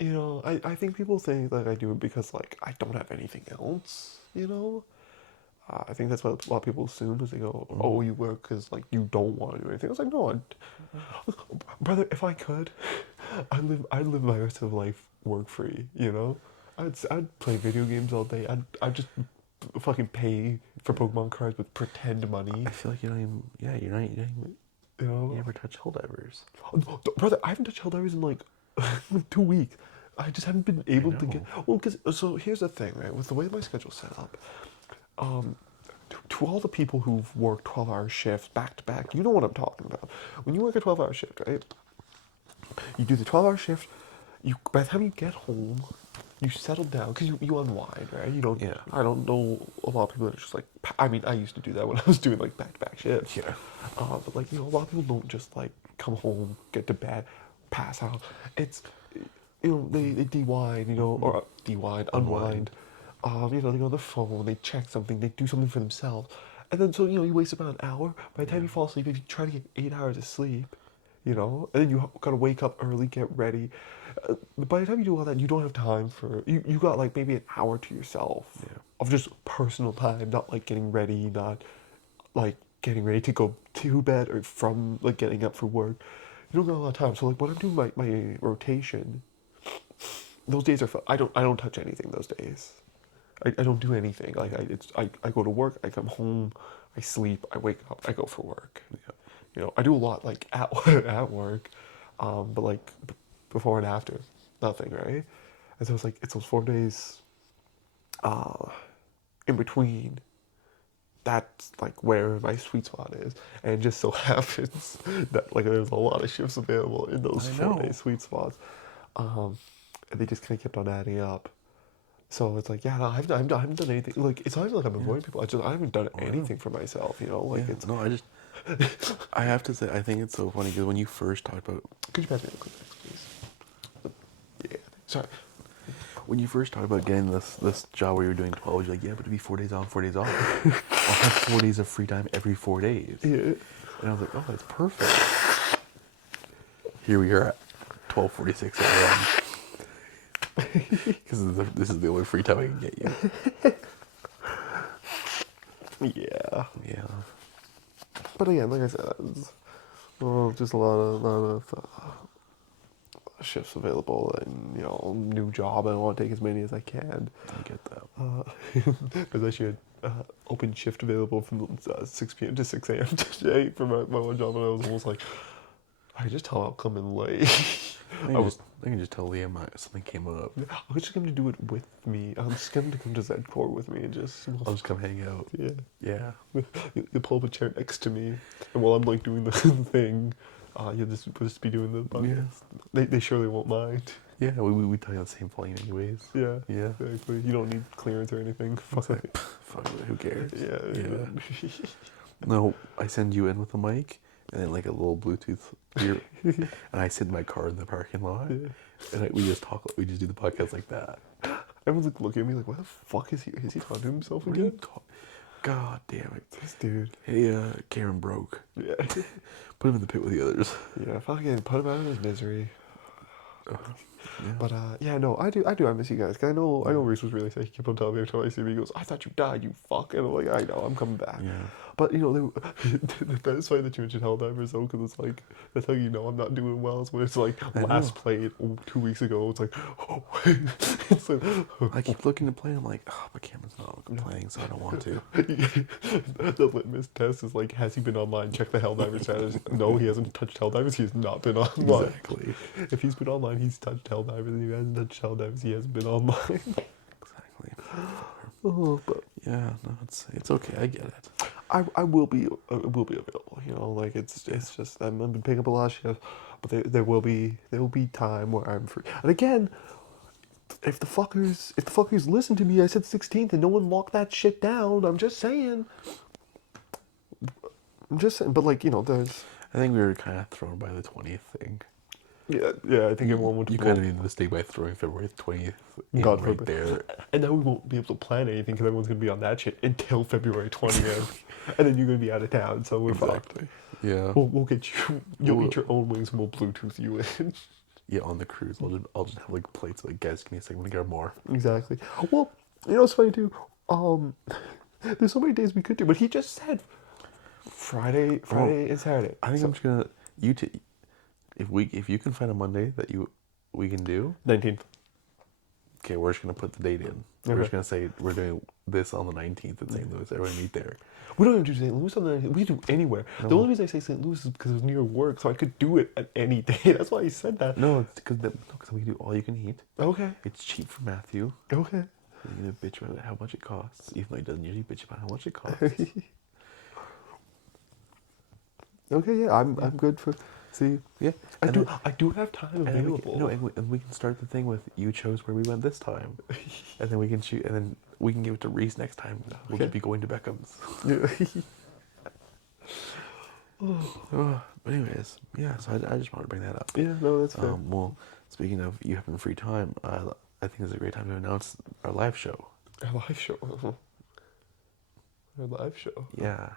you know, I think people think that I do it because like I don't have anything else. You know, I think that's what a lot of people assume is they go, oh, you work because like you don't want to do anything. I was like, no, brother, if I could, I'd live my rest of life work free. You know, I'd play video games all day. I'd just fucking pay for Pokemon cards with pretend money. I feel like you're not even. You know, You never touch Helldivers. brother, I haven't touched Helldivers in like 2 weeks. I just haven't been able to get. Well, because so here's the thing, right? With the way my schedule's set up, to all the people who've worked 12-hour shifts back to back, you know what I'm talking about. When you work a 12-hour shift, right? You do the 12-hour shift. By the time you get home, you settle down because you unwind, right? You don't. Yeah. I don't know a lot of people that are just like. I mean, I used to do that when I was doing like back-to-back shifts. Yeah. But like a lot of people don't just like come home, get to bed, pass out. It's they de-wind, or de-wind, unwind. They go on the phone, they check something, they do something for themselves, and then so you waste about an hour. By the time you fall asleep, if you try to get 8 hours of sleep, and then you gotta wake up early, get ready. By the time you do all that, you don't have time for you got like maybe an hour to yourself of just personal time, not like getting ready, not like getting ready to go to bed or from like getting up for work. You don't got a lot of time. So like when I'm doing my rotation, those days are fun. I don't touch anything those days. I don't do anything. Like I go to work, I come home, I sleep, I wake up, I go for work. I do a lot like at work, but like before and after, nothing, right? And so it's those 4 days in between. That's like where my sweet spot is, and it just so happens that like there's a lot of shifts available in those I know. 4 day sweet spots, and they just kind of kept on adding up. So it's like, yeah, no, I haven't done anything. Like it's not even like I'm avoiding people. I haven't done anything for myself. You know, like Yeah. it's. No, I have to say, I think it's so funny because when you first talked about, Could you pass me the Kleenex, please? Yeah. Sorry. when you first talked about getting this job where you're doing 12, you're like, yeah, but it'd be 4 days on, 4 days off. I'll have 4 days of free time every 4 days. Yeah. And I was like, oh, that's perfect. Here we are at 12:46 a.m. Because this is the only free time I can get you. Yeah. Yeah. But again, like I said, just a lot of shifts available, and new job. I want to take as many as I can. I get that. There's actually an open shift available from 6 p.m. to 6 a.m. today for my one job, and I was almost like, I just tell I'll come in late. I can just tell Liam something came up. I'll just get him to do it with me. I'm just getting to come to Zedcore with me and I'll just come hang out. yeah. Yeah. You pull up a chair next to me, and while I'm like doing the thing, you'll just be doing the podcast. They surely won't mind. Yeah, we talk on the same volume anyways. Yeah. Yeah. Exactly. You don't need clearance or anything. Fuck it. Fuck it, who cares? Yeah. No, I send you in with a mic and then like a little Bluetooth ear, and I sit in my car in the parking lot, and we just talk. We just do the podcast like that. Everyone's like looking at me like, what the fuck is he? Is he talking to himself What are you again? God damn it, This dude. Hey, Karen broke. Yeah. Put him in the pit with the others. Yeah. Fucking put him out of his misery. Yeah. But no, I do. I miss you guys. 'Cause I know Reese was really sick. He kept on telling me every time I see him, he goes, "I thought you died, you fuck." And I'm like, I know, I'm coming back. Yeah. But that is funny that you mentioned Helldivers though, because it's like that's how you know I'm not doing well. Is when it's like last played 2 weeks ago. It's like, oh, it's like I keep looking to play. I'm like, oh, but Cameron's not playing, so I don't want to. the litmus test is like, has he been online? Check the Helldivers status. No, he hasn't touched Helldivers. He has not been online. Exactly. If he's been online, he's touched Helldivers. If he hasn't touched Helldivers, he hasn't been online. Exactly. Oh, but Yeah, no, it's okay. I get it. I will be available. Like it's just I've been picking up a lot of shifts, but there will be time where I'm free. And again, if the fuckers listen to me, I said 16th, and no one locked that shit down. I'm just saying. But like there's. I think we were kind of thrown by the 20th thing. Yeah. I think everyone would. You kind of made the mistake by throwing February 20th in God right forbid. there. And then we won't be able to plan anything because everyone's gonna be on that shit until February 20th, and then you're gonna be out of town, so we're fucked. Yeah. We'll get you. You'll eat your own wings, and we'll Bluetooth you in. Yeah, on the cruise, I'll just have like plates like, guys, give me a second to get more. Exactly. Well, it's funny too. There's so many days we could do, but he just said Friday and Saturday. I think I'm just gonna if you can find a Monday that we can do. 19th. Okay, we're just gonna put the date in. We're just gonna say we're doing this on the 19th in St. Louis. Everyone meet there. We don't even do St. Louis on the 19th. We do anywhere. No. The only reason I say St. Louis is because it's near work, so I could do it at any day. That's why he said that. No, it's because we can do all you can eat. Okay. It's cheap for Matthew. Okay. He's gonna bitch about how much it costs, even though he doesn't usually bitch about how much it costs. Okay. Yeah, I'm good for. See. Yeah, I do have time available. And we can start the thing with you chose where we went this time, and then we can shoot, and then we can give it to Reese next time. We'll just be going to Beckham's. Yeah. But anyways, yeah. So I just wanted to bring that up. Yeah. No, that's fair. Well, speaking of you having free time, I think it's a great time to announce our live show. Our live show. Our live show. Yeah.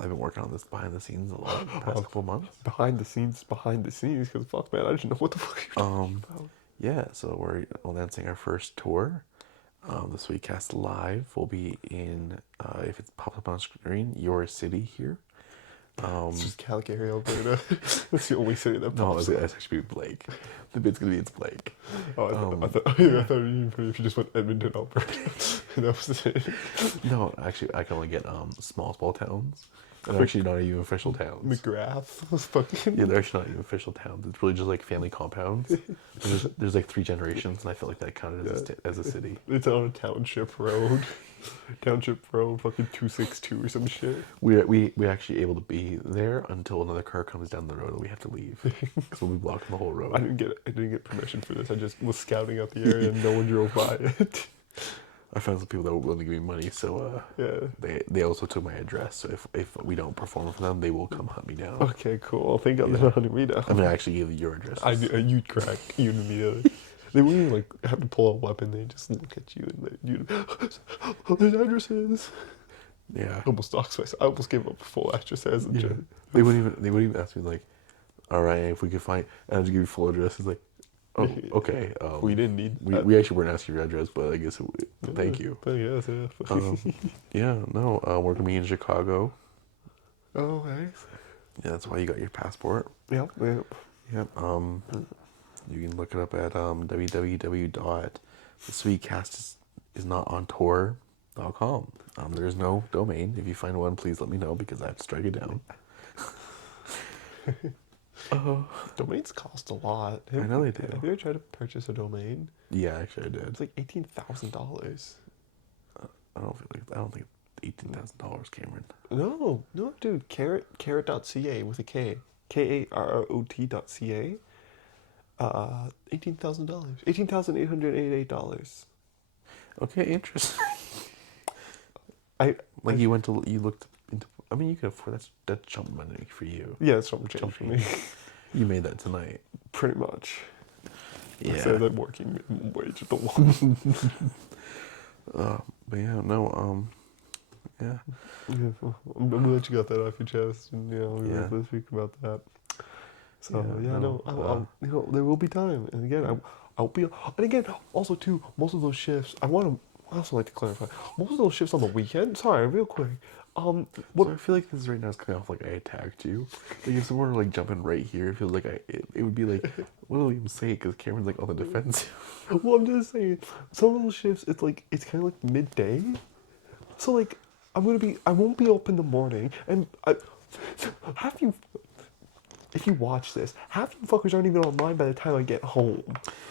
I've been working on this behind the scenes a lot the past couple months. Behind the scenes, because fuck, man, I didn't know what the fuck you're talking about. Yeah, so we're announcing our first tour. The Sweetcast Live will be in, if it pops up on screen, your city here. It's just Calgary, Alberta. That's the only city that No, pops it's up. actually Blake. The bit's gonna be it's Blake. Oh, I thought you just went Edmonton, Alberta. That was it. No, actually, I can only get small towns. They're actually not even official towns. McGrath was fucking. Yeah, they're actually not even official towns. It's really just like family compounds. There's like 3 generations, and I felt like that counted as a city. It's on a township road. Township road, fucking 262 or some shit. We actually able to be there until another car comes down the road and we have to leave because we'll be blocking the whole road. I didn't get permission for this. I just was scouting out the area and no one drove by it. I found some people that were willing to give me money, so Yeah. they also took my address. So if we don't perform for them, they will come hunt me down. Okay, cool. Thank God they're not hunting me down. I'm gonna actually give you your address. You'd crack. You'd immediately. They wouldn't even like have to pull out a weapon. They just look at you and you'd. Oh, there's addresses. Yeah. I almost doxed myself. I almost gave up a full address as a joke. They wouldn't even ask me like, all right, if we could find, and I'd just give you full address. It's like, oh, okay. We didn't need. We actually weren't asking your address, but I guess thank you. Yes, yeah. Yeah, no, we're gonna be in Chicago. Oh, nice. Yeah, that's why you got your passport. Yep. Yep. You can look it up at www.thesweetcastisnotontour.com. There's no domain. If you find one, please let me know because I have to strike it down. Domains cost a lot. I know they do. Have you ever tried to purchase a domain? Yeah, actually I did. It's like $18,000. I don't think $18,000, Cameron. No, dude. Carrot.ca with a K. KARROT.ca. $18,000. $18,888. Okay, interesting. You looked into. I mean, you can afford that's chump money for you. Yeah, that's something changed for me. You made that tonight. Pretty much. Yeah. So that working wage at the one. But yeah, no. Yeah. I'm glad you got that off your chest, and we were speak about that. So I'll there will be time, and again, I'll be, and again, also too, most of those shifts, I also like to clarify, most of those shifts on the weekend. Sorry, real quick. So I feel like this right now is coming off like I attacked you. Like if someone were like jumping right here, it feels like it would be like, what do I even say? Because Cameron's like on the defensive. Well, I'm just saying, some of those shifts, it's kind of like midday. So like, I won't be up in the morning, and if you watch this, half you fuckers aren't even online by the time I get home.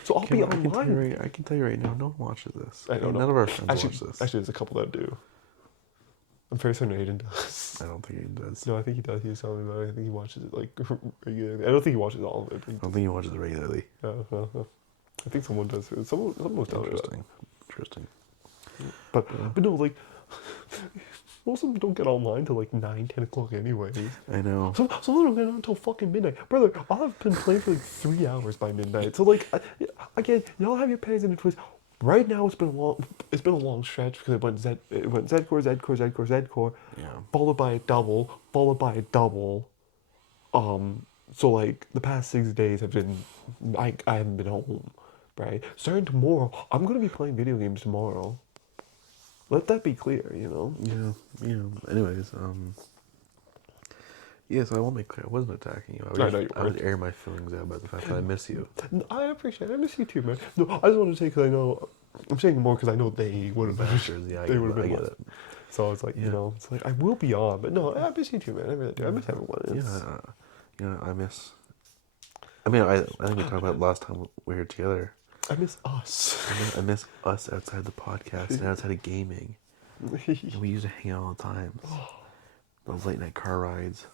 So I'll be online. I can tell you right now, no one watches this. I don't know. None of our friends watch this. Actually, there's a couple that do. I'm very certain Aiden does. I don't think he does. No, I think he does. He was telling me about it. I think he watches it like regularly. I don't think he watches all of it. I don't think he watches it regularly. I think someone does. Someone was telling me that. Interesting. But no, like most of them don't get online till like 9, 10 o'clock anyways. I know. Some of them don't get on until fucking midnight. Brother, I've been playing for like 3 hours by midnight. So like, again, y'all have your pennies in the twist. Right now it's been a long stretch because it went Z-core, Yeah. followed by a double. So like the past 6 days have been, I haven't been home, right? Starting tomorrow, I'm gonna be playing video games tomorrow. Let that be clear, you know? Yeah. Anyways, yeah, so I won't make clear, I wasn't attacking you. I would air my feelings out about the fact that I miss you. I appreciate it. I miss you too, man. No, I just wanted to say because I know, I'm saying more because I know they would have been. Yeah, they would have been. I get it. So it's like, it's like, I will be on, but no, I miss you too, man. I really do. I miss everyone. I miss. I mean, I think we talked about it last time we were together. I miss us. I miss us outside the podcast and outside of gaming. And we used to hang out all the time. Those late night car rides.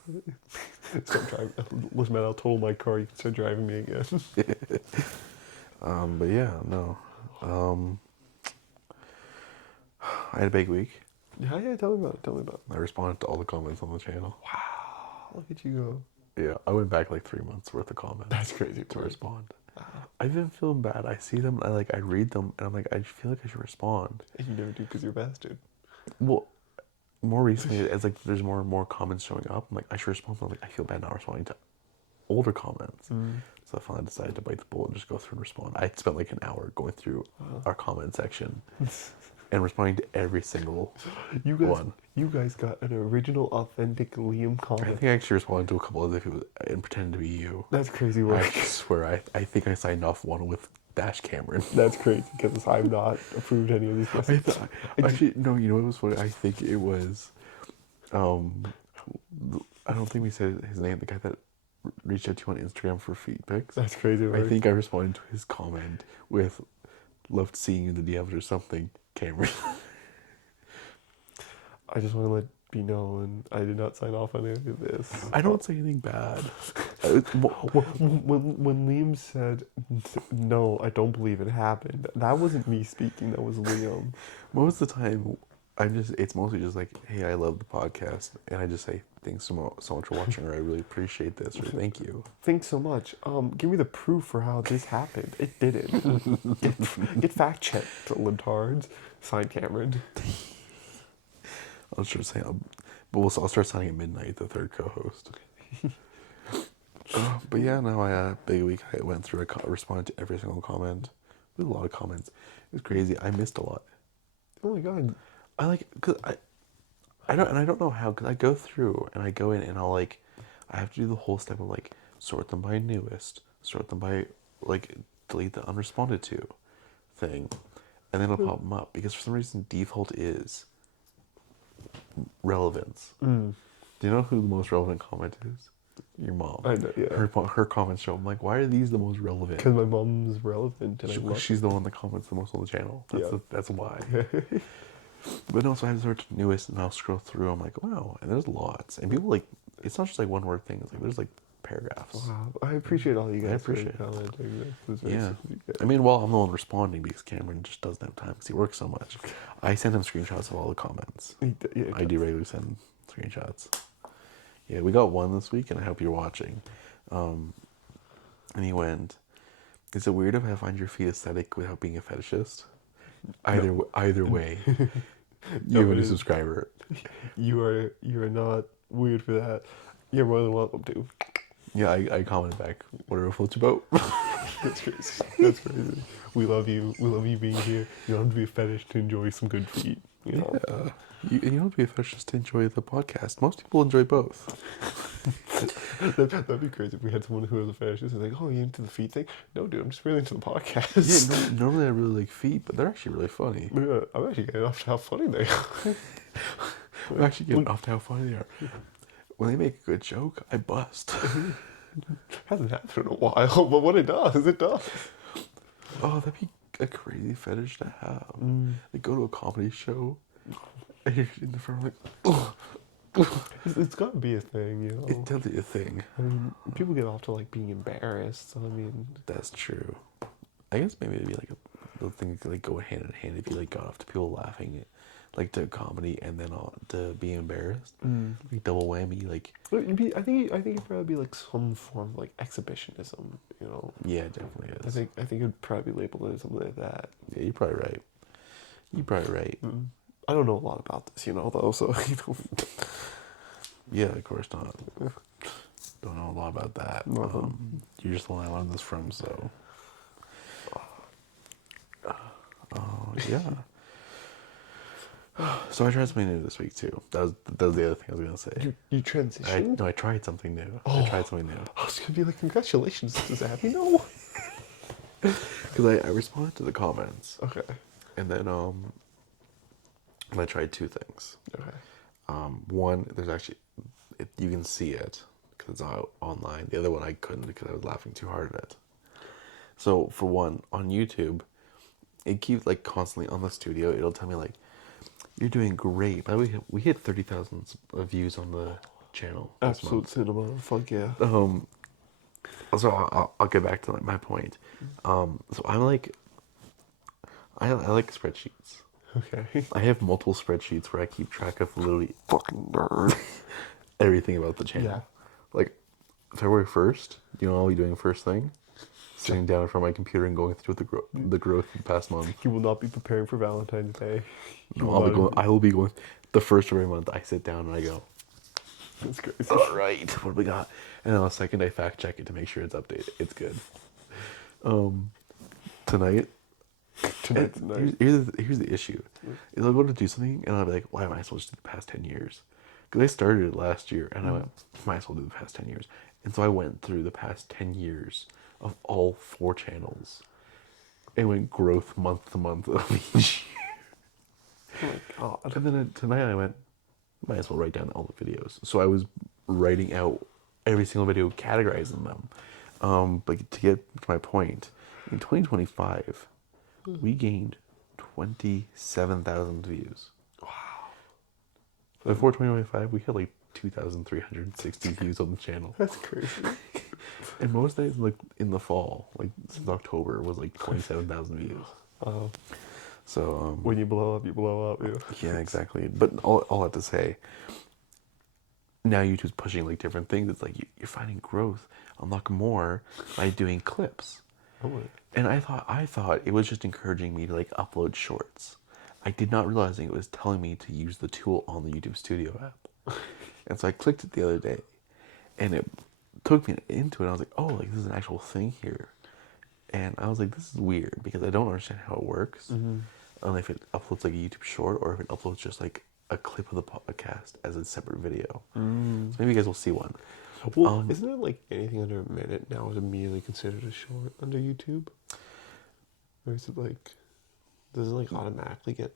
Start driving. Listen, man, I'll total my car. You can start driving me again. But yeah, no. I had a big week. Yeah, tell me about it. I responded to all the comments on the channel. Wow, look at you go. Yeah, I went back like 3 months worth of comments. That's crazy to respond. I've been feeling bad. I see them, I read them, and I'm like, I feel like I should respond. And you never do because you're a bastard. Well, more recently, as like there's more and more comments showing up, I'm like, I should respond. I'm like, I feel bad not responding to older comments. So I finally decided to bite the bullet and just go through and respond. I spent like an hour going through our comment section and responding to every single one. You guys got an original, authentic Liam comment. I think I actually responded to a couple as if it was and pretended to be you. That's crazy work. I swear, I think I signed off one with Cameron. That's crazy because I'm not approved any of these messages. Actually, no, you know what was funny? I think it was, I don't think we said his name. The guy that reached out to you on Instagram for feet pics. That's crazy. I think I responded to his comment with "loved seeing you in the DMs" or something. Cameron. I just want to let be known I did not sign off on any of this. I don't say anything bad. When Liam said, no, I don't believe it happened, that wasn't me speaking, that was Liam. Most of the time, it's mostly just like, hey, I love the podcast. And I just say, thanks so much for watching, or I really appreciate this, or thank you. Thanks so much. Give me the proof for how this happened. It didn't. Get fact checked, libtards. Signed Cameron. I'll start saying, I'll start signing at midnight, the third co-host. But yeah, no, I big week. I went through, responded to every single comment. There was a lot of comments. It was crazy. I missed a lot. Oh my god. Cause I don't know how, cause I go through and I go in and I have to do the whole step of sort them by newest, sort them by delete the unresponded to thing, and then it'll pop them up because for some reason default is relevance. Do you know who the most relevant comment is? Your mom. I know, yeah. Her comments show. I'm like, why are these the most relevant? Because my mom's relevant and she's the one that comments the most on the channel. That's why. But no, so I have to search newest and I'll scroll through. I'm like, wow, and there's lots. And people it's not just one word things. There's paragraphs. Wow, I appreciate all you guys. I appreciate commenting. Yeah. I mean, well, I'm the one responding because Cameron just doesn't have time because he works so much. I send him screenshots of all the comments. I do regularly send screenshots. Yeah, we got one this week, and I hope you're watching. And he went, "Is it weird if I find your feet aesthetic without being a fetishist?" Either way, you're a new subscriber. You are not weird for that. You're more than welcome to. Yeah, I commented back, whatever floats your boat. That's crazy. That's crazy. We love you. We love you being here. You don't have to be a fetish to enjoy some good feet. You know? Yeah. You don't have to be a fetish to enjoy the podcast. Most people enjoy both. That'd be crazy if we had someone who was a fetishist and like, oh, you into the feet thing? No, dude, I'm just really into the podcast. Yeah, normally I really like feet, but they're actually really funny. Yeah, I'm actually getting off to how funny they are. I'm actually getting off to how funny they are. When they make a good joke, I bust. Hasn't happened in a while, but when it does, it does. Oh, that'd be a crazy fetish to have. Like, go to a comedy show, and you're in the front, It's got to be a thing, you know? It's definitely a thing. I mean, people get off to, being embarrassed, so, I mean... That's true. I guess maybe it'd be, the thing could, go hand in hand if you, got off to people laughing to comedy and then to being embarrassed. Double whammy, I think it'd probably be, some form of, exhibitionism, you know? Yeah, it definitely is. I think it'd probably be labeled as something like that. Yeah, you're probably right. I don't know a lot about this, though, so, Yeah, of course not. Don't know a lot about that. You're just the one I learned this from, so. Yeah. So I tried something new this week too. That was the other thing I was gonna say. You transitioned? I tried something new. Oh. I tried something new. I was gonna be like, congratulations, does that happen? No. Because I responded to the comments. Okay. And then I tried two things. Okay. One, there's actually you can see it because it's out online. The other one I couldn't because I was laughing too hard at it. So for one, on YouTube, it keeps constantly on the studio. It'll tell me you're doing great. By the way, we hit 30,000 views on the channel. Absolute cinema. Fuck yeah. So I'll get back to my point. So I'm I like spreadsheets. Okay. I have multiple spreadsheets where I keep track of literally fucking nerd everything about the channel. Yeah. February 1st, you know what I'll be doing first thing? Sitting down in front of my computer and going through the growth of the past month. You will not be preparing for Valentine's Day. No, I will be going the first of every month. I sit down and I go, that's crazy. All right, what do we got? And then on the second, I fact check it to make sure it's updated. It's good. Tonight's night. Here's the issue. Is I'll go to do something and I'll be like, why am I supposed to do the past 10 years? Because I started it last year and I went, might as well do the past 10 years. And so I went through the past 10 years of all 4 channels. It went growth month to month of each year. Oh my god. And then tonight I went, might as well write down all the videos. So I was writing out every single video, categorizing them. But to get to my point, in 2025, we gained 27,000 views. Wow. Before 2025, we had like 2,360 views on the channel. That's crazy. And most days, like in the fall, like since October, was like 27,000 views. So when you blow up, you blow up. Yeah, exactly. But all I have to say, now YouTube's pushing like different things. It's like you're finding growth, unlock more by doing clips. Oh, And I thought it was just encouraging me to like upload shorts. I did not realize it was telling me to use the tool on the YouTube Studio app. And so I clicked it the other day, and it took me into it. I was like, oh, like this is an actual thing here. And I was like, this is weird because I don't understand how it works. And if it uploads like a YouTube short or if it uploads just like a clip of the podcast as a separate video. So maybe you guys will see one. Well, isn't it like anything under a minute now is immediately considered a short under YouTube? Or is it like, does it like automatically get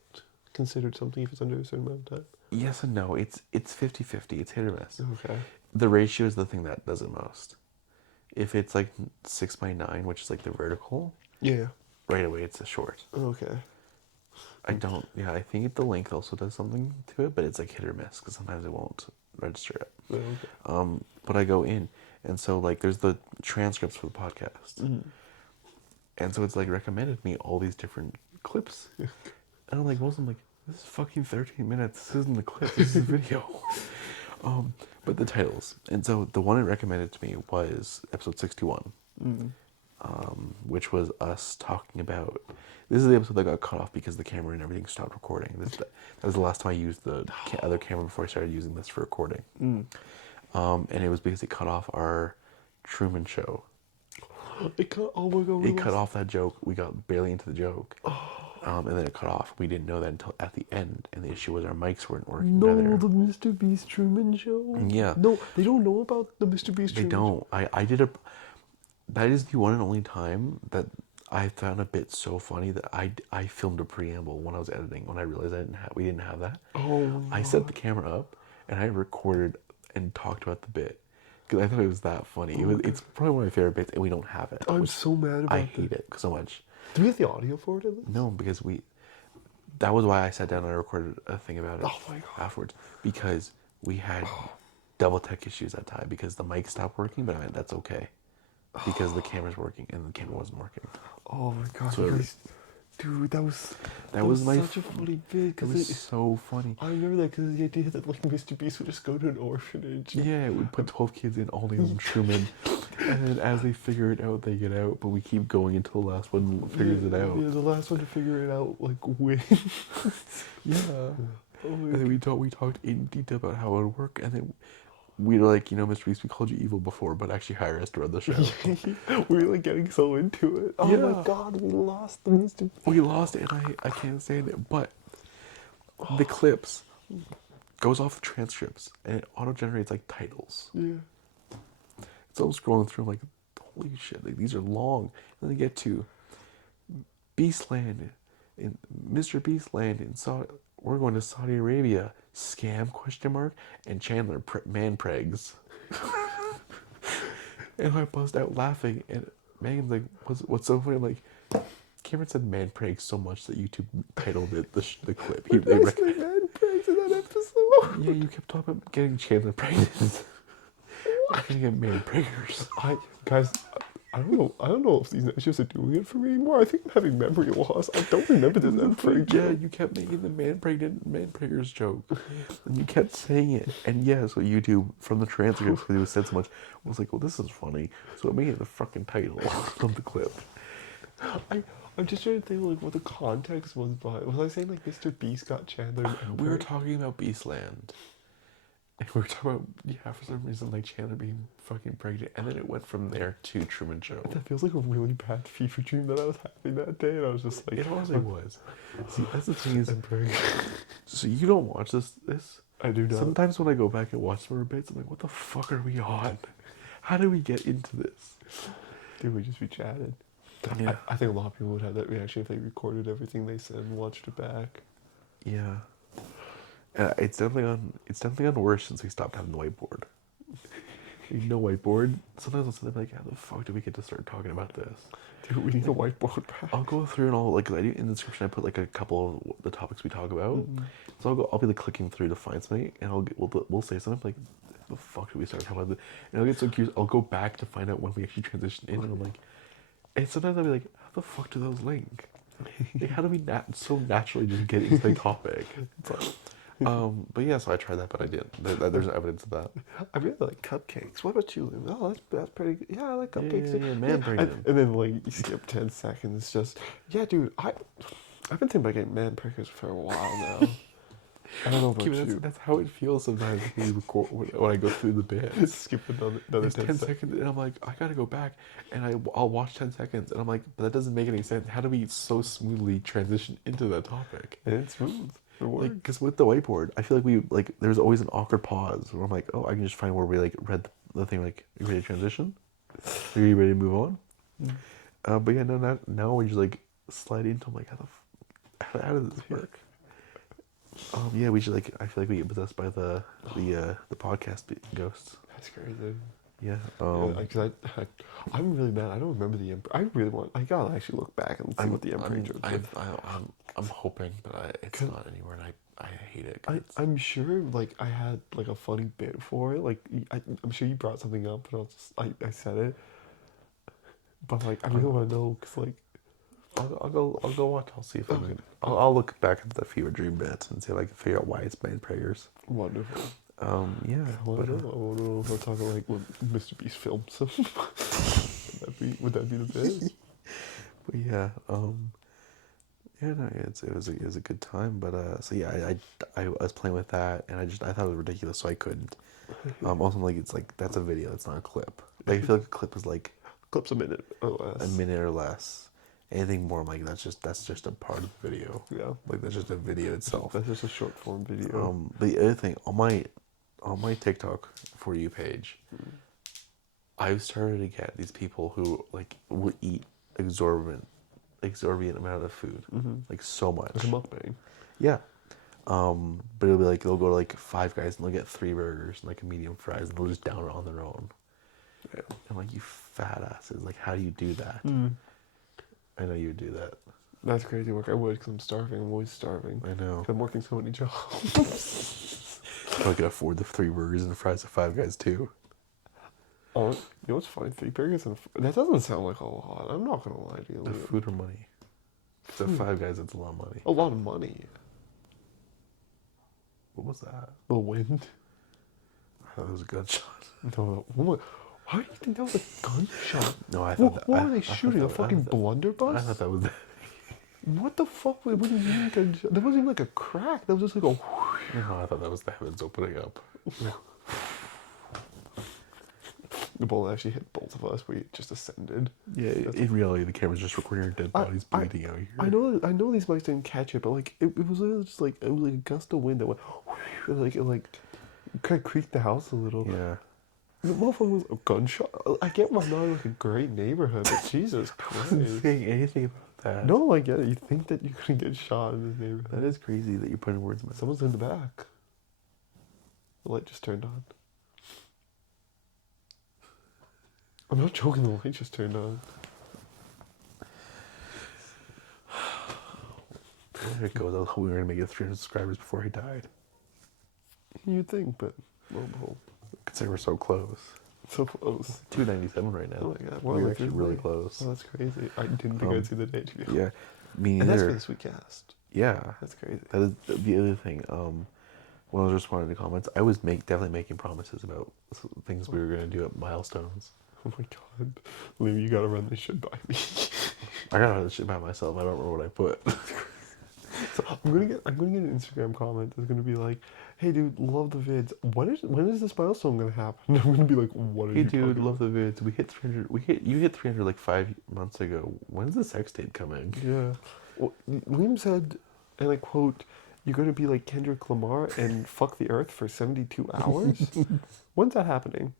considered something if it's under a certain amount of time? Yes and no. It's 50-50. It's hit or miss. Okay. The ratio is the thing that does it most. If it's like 6:9, which is like the vertical, Yeah. right away it's a short. Okay. I think the length also does something to it, but it's like hit or miss because sometimes it won't register it. Okay. But I go in, and so like there's the transcripts for the podcast, and so it's like recommended me all these different clips, and I'm like, most of them like, this is fucking 13 minutes. This isn't a clip. This is a video. But the titles, and so the one it recommended to me was episode 61, which was us talking about. This is the episode that got cut off because the camera and everything stopped recording. That was the last time I used the other camera before I started using this for recording. And it was because it cut off our Truman Show. Oh my god. It cut off that joke. We got barely into the joke. And then it cut off. We didn't know that until at the end. And the issue was our mics weren't working either. The Mr. Beast Truman Show? Yeah. No, they don't know about the Mr. Beast Truman Show. They don't. That is the one and only time that I found a bit so funny that I filmed a preamble when I was editing when I realized we didn't have that. I set the camera up and I recorded and talked about the bit because I thought it was that funny. It's probably one of my favorite bits, and we don't have it. I'm so mad about I hate it so much. Do we have the audio for it at least? No, because that was why I sat down and I recorded a thing about it afterwards, because we had double tech issues that time because the mic stopped working, but I mean, that's okay because the camera's working and the camera wasn't working. Oh my god, So dude, that was such a funny bit. It was so funny. I remember that because the idea that like Mr. Beast would just go to an orphanage. Yeah, we put 12 kids in, all named Truman, and then as they figure it out, they get out, but we keep going until the last one figures it out. Yeah, the last one to figure it out, like, wins. Yeah. And then we talked in detail about how it would work, and then we were like, Mr. Beast, we called you evil before, but actually hire us to run the show. We were like getting so into it. Oh my god, we lost the Mr. Beast. We lost it, and I can't stand it, but the clips goes off the transcripts, and it auto-generates like titles. Yeah. So I'm scrolling through, I'm like, holy shit, like these are long. And then they get to Beastland, in Mr. Beastland in we're going to Saudi Arabia. Scam ? And Chandler man pregs. And I bust out laughing, and Megan's like, "What's so funny?" I'm like, Cameron said "man pregs" so much that YouTube titled it the clip. They actually man pregs in that episode. Yeah, you kept talking about getting Chandler pregnant. I'm gonna get man preggers. Guys, I don't know if these shows are doing it for me anymore. I think I'm having memory loss. I don't remember this man preg joke. Yeah, you kept making the man preggers joke, and you kept saying it. And yeah, so YouTube from the transcripts because it was said so much was like, well, this is funny, so it made it the fucking title of the clip. I'm just trying to think like what the context was behind. Was I saying like Mr. Beast got Chandler? We were talking about Beastland. And we were talking about, for some reason, like Chandler being fucking pregnant. And then it went from there to Truman Show. That feels like a really bad fever dream that I was having that day. And I was just like... It honestly was. See, that's the thing is... I'm pregnant. So you don't watch this? I do not. Sometimes when I go back and watch some of our bits, I'm like, what the fuck are we on? How did we get into this? Dude, we just be chatting. Yeah. I think a lot of people would have that reaction if they recorded everything they said and watched it back. Yeah. And it's definitely gotten worse since we stopped having the whiteboard. No whiteboard. Sometimes I'll sit there and be like, how the fuck do we get to start talking about this? Dude, we need a whiteboard back. I'll go through and I do in the description I put like a couple of the topics we talk about. Mm-hmm. So I'll be like clicking through to find something, and we'll say something like, "The fuck did we start talking about this?" And I'll get so curious. I'll go back to find out when we actually transitioned in, and I'm like, and sometimes I'll be like, "How the fuck do those link? Like, how do we so naturally just get into the topic?" It's like, but yeah, so I tried that, but I didn't. There's no evidence of that. I really like cupcakes. What about you, Liam? Oh, that's pretty good. Yeah, I like cupcakes too. Yeah, man, bring them. And then like you skip 10 seconds. Just yeah, dude. I've been thinking about getting man prickers for a while now. I don't know about you. That's how it feels sometimes when you record when I go through the bits. Skip another It's 10 10 seconds. seconds, and I'm like, I gotta go back, and I'll watch 10 seconds, and I'm like, but that doesn't make any sense. How do we so smoothly transition into that topic? And it's smooth. It works. Like, because with the whiteboard, I feel like there's always an awkward pause where I'm like, oh, I can just find where we like read the thing, like, are you ready to transition? Are you ready to move on? Mm. But yeah, no, now we just like slide into. I'm like, how does this work? Yeah, we should like. I feel like we get possessed by the podcast ghosts. That's crazy. Yeah. Because I'm really mad. I don't remember the Emperor. I really want. I gotta actually look back and see what the Emperor joke was. I'm hoping, but it's not anywhere, and I hate it. I'm sure like I had like a funny bit for it. Like I'm sure you brought something up, and I said it. But like I really want to know because like I'll go watch. I'll see if I can. I'll look back at the Fever Dream bits and see if I can figure out why it's made prayers. wonderful. Yeah. I want to know if we're talking like when Mr. Beast films them. would that be the bit? But yeah. Yeah, no, it was a good time. But so yeah, I was playing with that, and I thought it was ridiculous, so I couldn't. Also, like it's like that's a video, it's not a clip. Like I feel like a clip is like Clips a minute or less. a minute or less. Anything more, I'm like that's just a part of the video. Yeah. Like that's just a video itself. That's just a short form video. The other thing on my TikTok For You page, I've started to get these people who like will eat exorbitant amount of food, like so much. Like a mukbang. Yeah. But it'll be like they'll go to like Five Guys and they'll get 3 burgers and like a medium fries and they'll just down it on their own. Yeah. I'm like, you fat asses! Like, how do you do that? I know you would do that. That's crazy work. I would because I'm starving. I'm always starving. I know. I'm working so many jobs. I can afford the 3 burgers and fries at Five Guys too. Oh, you know what's funny? 3 burgers and that doesn't sound like a lot. I'm not gonna lie to you. The Liam. food or money? So Five Guys, it's a lot of money. A lot of money. What was that? The wind. I thought it was a gunshot. No. Why do you think that was a gunshot? No, I thought. What were they shooting? A fucking blunderbuss? I thought that was. What the fuck? What do you mean gunshot? That wasn't even like a crack. That was just like a. No, I thought that was the heavens opening up. The bullet actually hit both of us. We just ascended. Yeah, in reality, the camera's just recording our dead bodies bleeding out here. I know these mics didn't catch it, but like it was literally just like it was like a gust of wind that went, it kind of creaked the house a little. Yeah. The motherfucker was a gunshot. I get why not like a great neighborhood, but Jesus I wasn't Christ. saying anything about that. No, I get it. You think that you're gonna get shot in this neighborhood? That is crazy that you're putting words in my mouth. Someone's in the back. The light just turned on. I'm not joking. The light just turned on. There it goes. I was hoping we were gonna make it 300 subscribers before he died. You'd think, but lo and behold, Consider we're so close. so close. 297 right now. Oh my god, We're actually really Oh, close. that's crazy. I didn't think I'd see the day. Yeah, me And that's neither. for this weekcast. Yeah, That's crazy. that is the other thing. When I was responding to comments, I was definitely making promises about things we were gonna do at milestones. Oh my god, Liam, you gotta run this shit by me. I gotta run this shit by myself. I don't remember what I put. So I'm gonna get an Instagram comment that's gonna be like, "Hey dude, love the vids. When is this milestone gonna happen?" I'm gonna be like, "What are Hey you dude, talking love the vids. We hit 300. You hit 300 like 5 months ago. When's the sex tape coming? Yeah. Well, Liam said, and I quote, "You're gonna be like Kendrick Lamar and fuck the earth for 72 hours." When's that happening?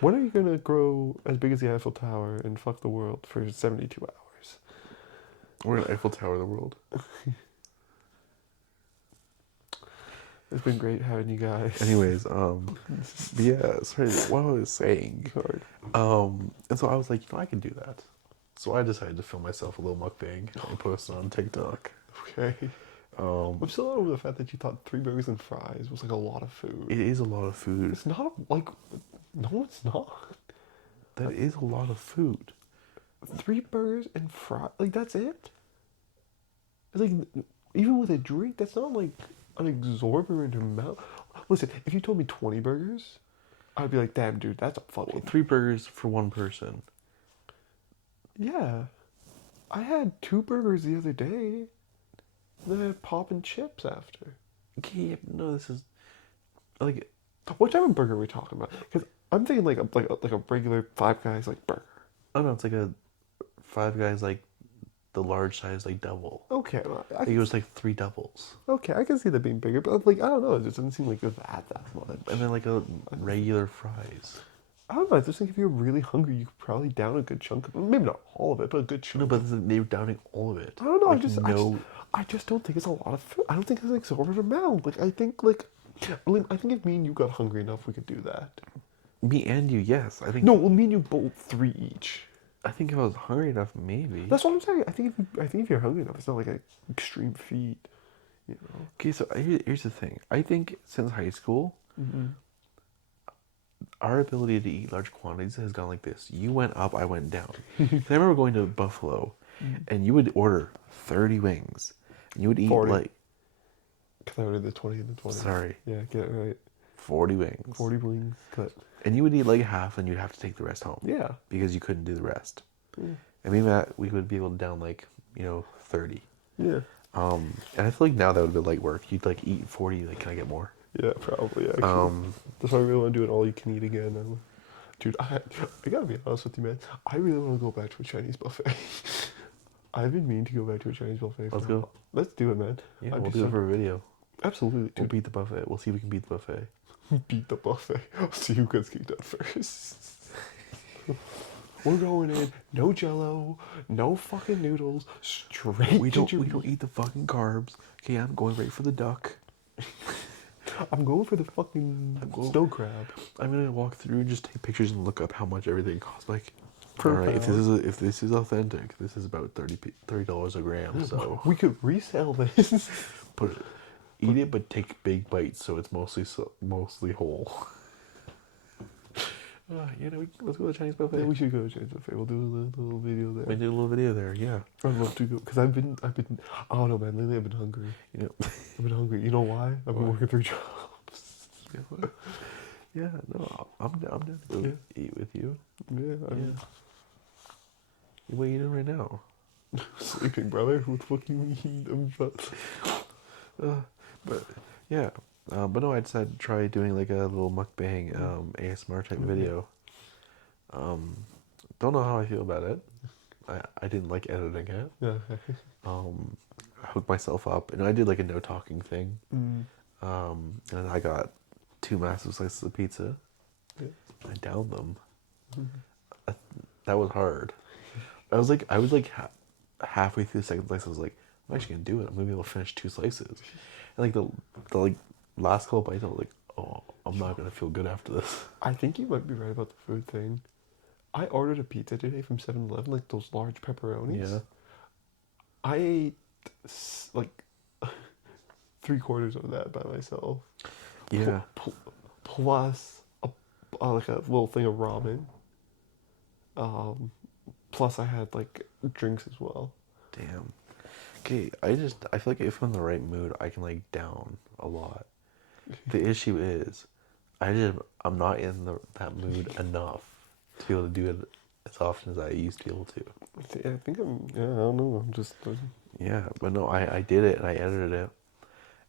When are you gonna grow as big as the Eiffel Tower and fuck the world for 72 hours? We're an Eiffel Tower of the world. It's been great having you guys. Anyways, yeah, sorry, what I was saying. Sorry. And so I was like, I can do that. So I decided to film myself a little mukbang and post it on TikTok. Okay. Um, I'm still over the fact that you thought 3 burgers and fries was like a lot of food. it is a lot of food. It's not like, no, it's not. That is a lot of food. 3 burgers and fries, like that's it. It's like even with a drink, that's not like an exorbitant amount. Listen, if you told me 20 burgers, I'd be like, damn, dude, that's a fucking 3 burgers for one person. yeah. I had 2 burgers the other day. Then I had pop and chips after. Okay, no, this is like What type of burger are we talking about? Because I'm thinking like a regular Five Guys like burger. oh no, it's like a Five Guys like the large size like double. Okay, well, I think it was like 3 doubles, I can see that being bigger, but like I don't know, it just doesn't seem like it was that much. and then like a regular fries. I don't know. I just think if you're really hungry, you could probably down a good chunk of maybe not all of it, but a good chunk. No, but they were downing all of it. I don't know. Like, I just don't think it's a lot of food. I don't think it's an exorbitant amount. Like I think I think if me and you got hungry enough, we could do that. me and you, yes. I think No, well, me and you both 3 each. I think if I was hungry enough, maybe. That's what I'm saying. I think if you're hungry enough, it's not like an extreme feat. You know. Okay, so here's the thing. I think since high school, our ability to eat large quantities has gone like this. You went up, I went down. 'Cause I remember going to Buffalo, and you would order 30 wings, and you would eat 40. like Because I ordered the 20 and the 20. sorry, Yeah, get it right. 40 wings. 40 wings. Cut. And you would eat like half, and you'd have to take the rest home. Yeah. Because you couldn't do the rest. Yeah. And maybe that we would be able to down like 30. Yeah. And I feel like now that would be light work. You'd like eat 40. Like, can I get more? Yeah, probably. Actually. That's why I really want to do an all-you-can-eat again. Dude, I gotta be honest with you, man. I really want to go back to a Chinese buffet. I've been meaning to go back to a Chinese buffet. Let's go. Let's do it, man. Yeah, I'd we'll be do it for a video. Absolutely, We'll dude. beat the buffet. We'll see if we can beat the buffet. Beat the buffet. I'll see who gets kicked out first. We're going in. No Jello. No fucking noodles. Straight. We don't eat the fucking carbs. Okay, I'm going right for the duck. I'm going for the fucking snow crab. I'm gonna walk through and just take pictures and look up how much everything costs. Like, Per all right, if pound. this is authentic, this is about $30 a gram. So We could resell this. eat it, but take big bites so it's mostly whole. Let's go to the Chinese buffet. Yeah, we should go to Chinese buffet. We'll do a little video there. We did a little video there. Yeah, I'd love to go because I've been. I don't know, man. Lately, I've been hungry. I've been hungry. You know why? I've been Why? working 3 jobs. yeah. No, I'm down to go eat with you. Yeah, What are you doing right now? sleeping, brother. What the fuck you mean? But yeah, but no, I decided to try doing like a little mukbang ASMR type video. Don't know how I feel about it. I didn't like editing it. Yeah. I hooked myself up, and I did like a no talking thing. And I got 2 massive slices of pizza. Yeah. I downed them. That was hard. I was like halfway through the second slice. I was like, I'm actually gonna do it. I'm gonna be able to finish 2 slices. And like the like last couple bites, I was like, oh, I'm not gonna feel good after this. I think you might be right about the food thing. I ordered a pizza today from 7-Eleven, like those large pepperonis. Yeah. I ate like 3/4 of that by myself. Yeah. Plus like a little thing of ramen. Plus I had like drinks as well. Damn. Okay, I feel like if I'm in the right mood, I can like down a lot. The issue is, I'm not in that mood enough to be able to do it as often as I used to be able to. I think I don't know. I'm just. Yeah, but no, I did it and I edited it,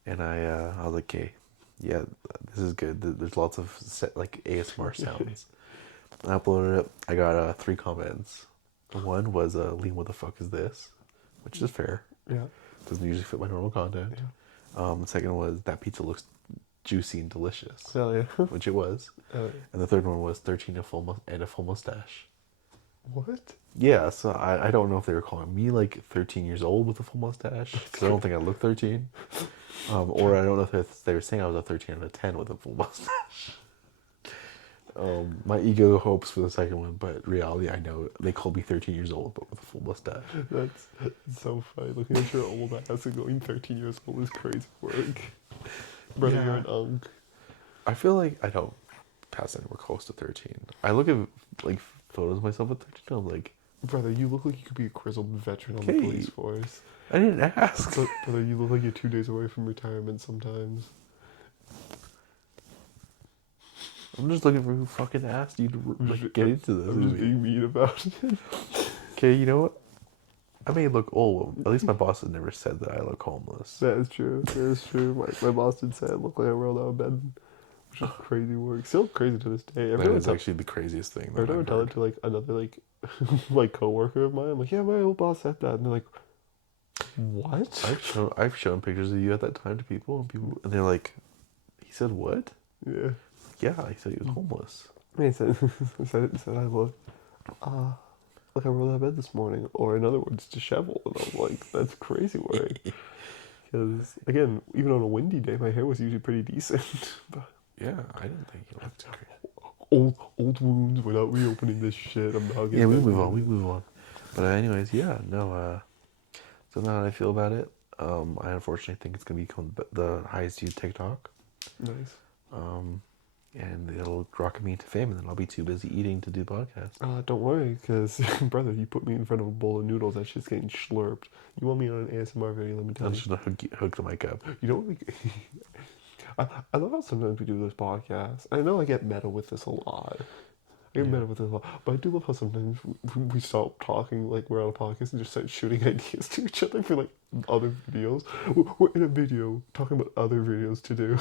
and I was like, okay, yeah, this is good. There's lots of like ASMR sounds. I uploaded it. I got 3 comments. One was, Liam, what the fuck is this? Which is fair. Yeah. Doesn't usually fit my normal content. Yeah. The second was, that pizza looks juicy and delicious. Hell yeah. Which it was. And the third one was 13 and a full mustache. What? Yeah, so I don't know if they were calling me like 13 years old with a full mustache, because I don't think I look 13. Or I don't know if they were saying I was a 13 out of 10 with a full mustache. My ego hopes for the second one, but reality, I know they called me 13 years old, but with a full mustache. That's so funny. Looking at your old ass and going 13 years old is crazy work. Brother, Yeah. you're an unk. I feel like I don't pass anywhere close to 13. I look at like photos of myself at 13, I'm like, Brother, you look like you could be a grizzled veteran on the Okay. police force. I didn't ask. Brother, you look like you're 2 days away from retirement sometimes. I'm just looking for who fucking asked you to like, get into this. I'm just being mean about it. Okay, you know what? I may look old, but at least my boss has never said that I look homeless. That is true. That is true. My boss did say I look like I rolled out of bed, which is crazy work. Still crazy to this day. That is actually the craziest thing. Every time I tell it to like another like coworker of mine, I'm like, yeah, my old boss said that, and they're like, what? I've shown pictures of you at that time to people, and they're like, he said what? Yeah. Yeah, he said he was homeless. He said I look like I rolled out of bed this morning, or in other words, disheveled. And I was like, that's crazy work. Because again, even on a windy day, my hair was usually pretty decent. But Yeah, I didn't think you looked great. old wounds without reopening this shit. I'm not getting. Yeah, we move on. But anyways, yeah, no. So now that I feel about it, I unfortunately think it's gonna become the highest viewed TikTok. Nice. And it'll rocket me into fame, and then I'll be too busy eating to do the podcast. Don't worry, because brother, you put me in front of a bowl of noodles. That shit's getting slurped. You want me on an ASMR video? Let me tell I'm you. just gonna hook the mic up. You know what? I love how sometimes we do this podcast. I know I get meta with this a lot. I get meta with this a lot, but I do love how sometimes we stop talking like we're on a podcast and just start shooting ideas to each other for like other videos. We're in a video talking about other videos to do.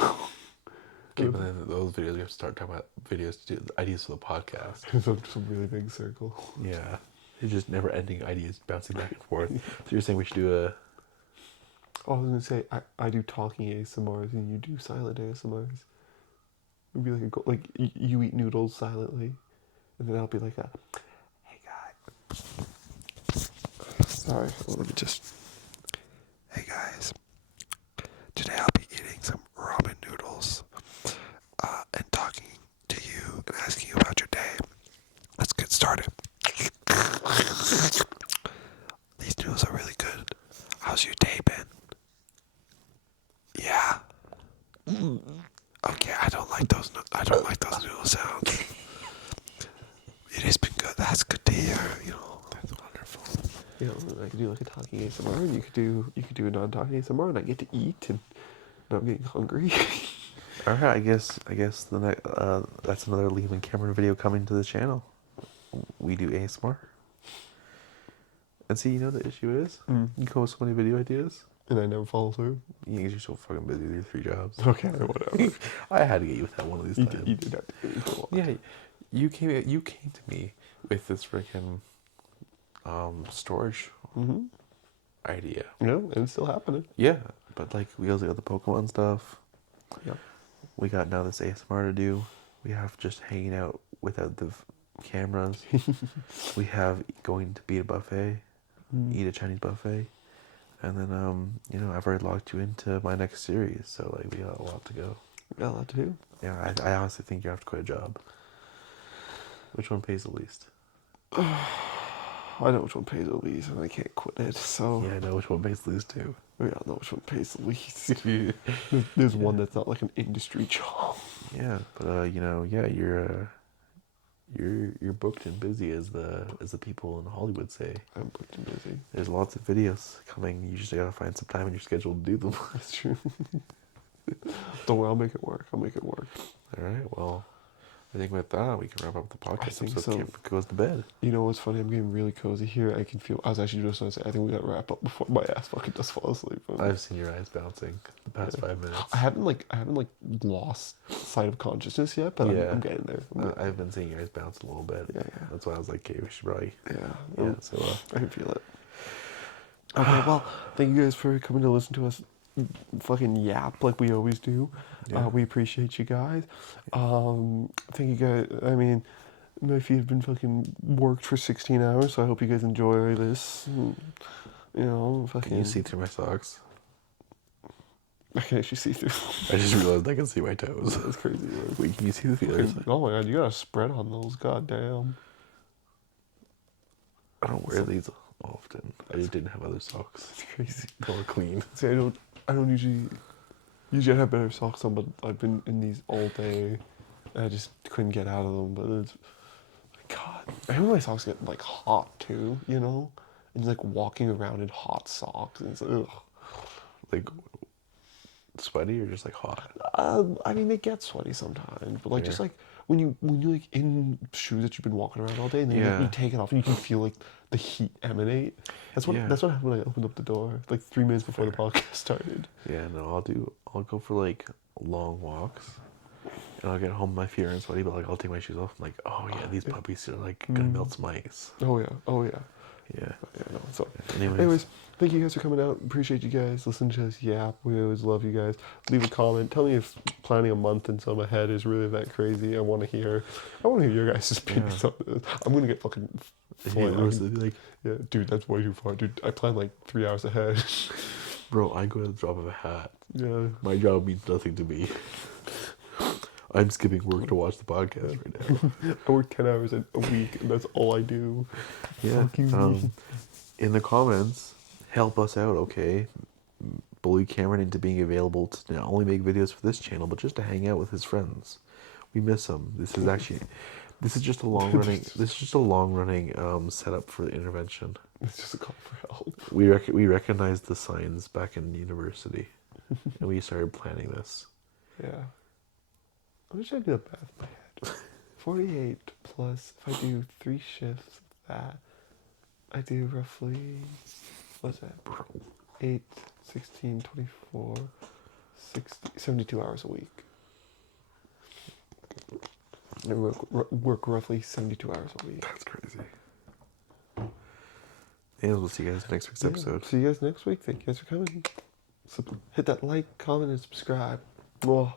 Okay, but then those videos we have to start talking about videos to do ideas for the podcast. It's a really big circle. Yeah, it's just never ending ideas bouncing back and forth. So you're saying we should do a? Oh, I was gonna say I do talking ASMRs and you do silent ASMRs. It'd be like you eat noodles silently, and then I'll be like hey guys. Sorry, let me just. Hey guys, today I'll be eating some ramen noodles, and talking to you and asking you about your day. Let's get started. These noodles are really good. How's your day been? Yeah. Okay, I don't like those noodle sounds. It has been good. That's good to hear. You know, that's wonderful. You know, I could do like a talking ASMR, and you could do a non-talking ASMR, and I get to eat, and now I'm getting hungry. All right, I guess the next that's another Liam and Camron video coming to the channel. We do ASMR. And see, you know the issue is you come with so many video ideas, and I never follow through. Yeah, you're so fucking busy with your 3 jobs. Okay, whatever. I had to get you with that one of these times. You did have to get me for a while. Yeah, you came to me with this freaking storage idea. Yeah, and it's still happening. Yeah, but like we also got the Pokemon stuff. Yeah. We got now this ASMR to do. We have just hanging out without the cameras. We have going to be a buffet, eat a Chinese buffet, and then you know, I've already locked you into my next series, so like we got a lot to go. We got a lot to do. Yeah, I honestly think you have to quit a job. Which one pays the least? I know which one pays the least, and I can't quit it. So Yeah, I know which one pays the least too. we all know which one pays the least. There's one that's not like an industry job. Yeah, but you know, yeah, you're booked and busy as the people in Hollywood say. I'm booked and busy. There's lots of videos coming. You just gotta find some time in your schedule to do them. That's true. Don't worry, I'll make it work. All right. Well, I think with that we can wrap up the podcast. Camp goes to bed. You know what's funny? I'm getting really cozy here. I can feel. I was actually just going to say. I think we gotta wrap up before my ass fucking does fall asleep. I've seen your eyes bouncing the past 5 minutes. I haven't lost sight of consciousness yet, but I'm getting there. I've been seeing your eyes bounce a little bit. Yeah. That's why I was like, okay, we should probably. Yeah. So I can feel it. Okay. Well, thank you guys for coming to listen to us fucking yap like we always do. Yeah. We appreciate you guys. Thank you guys. I mean, my feet have been fucking worked for 16 hours, so I hope you guys enjoy this. You know, fucking. Can you see through my socks? I can actually see through. I just realized I can see my toes. That's crazy. Like, Wait, can you see the other side? oh my god, you got a spread on those. God damn. I don't wear these often. I just didn't have other socks. It's crazy. They were clean. See, I don't usually I have better socks on, but I've been in these all day, and I just couldn't get out of them. But it's, God, I remember my socks get like hot too, you know, and like walking around in hot socks, and it's ugh. Like, sweaty or just like hot? I mean, they get sweaty sometimes, but like just Yeah. like when you like in shoes that you've been walking around all day, and then Yeah. you take it off, and you can feel like the heat emanate. That's what Yeah. happened when I opened up the door, like 3 minutes before the podcast started. Yeah, no, I'll go for like long walks. And I'll get home, my feet aren't sweaty, but like I'll take my shoes off. I'm like, oh yeah, these puppies are like gonna melt some ice. Oh yeah. Yeah. Yeah, no. So, Anyways, anyways, thank you guys for coming out. Appreciate you guys listening to us yap. We always love you guys. Leave a comment. Tell me if planning a month in some ahead is really that crazy. I want to hear your guys' opinions on this. I'm gonna get fucking like, yeah, dude, that's way too far. Dude, I plan like 3 hours ahead. bro, I go to the drop of a hat. Yeah. My job means nothing to me. I'm skipping work to watch the podcast right now. I work 10 hours a week, and that's all I do. Yeah. Fuck you. In the comments, help us out, okay? Bully Cameron into being available to not only make videos for this channel, but just to hang out with his friends. We miss him. This is just a long running setup for the intervention. It's just a call for help. We recognized the signs back in university, and we started planning this. Yeah. I'm just trying to do the math in my head. 48 plus, if I do 3 shifts of that, I do roughly, what's that? 8, 16, 24, 60, 72 hours a week. I work roughly 72 hours a week. That's crazy. And we'll see you guys next week's episode. See you guys next week. Thank you guys for coming. So hit that like, comment, and subscribe. Mwah.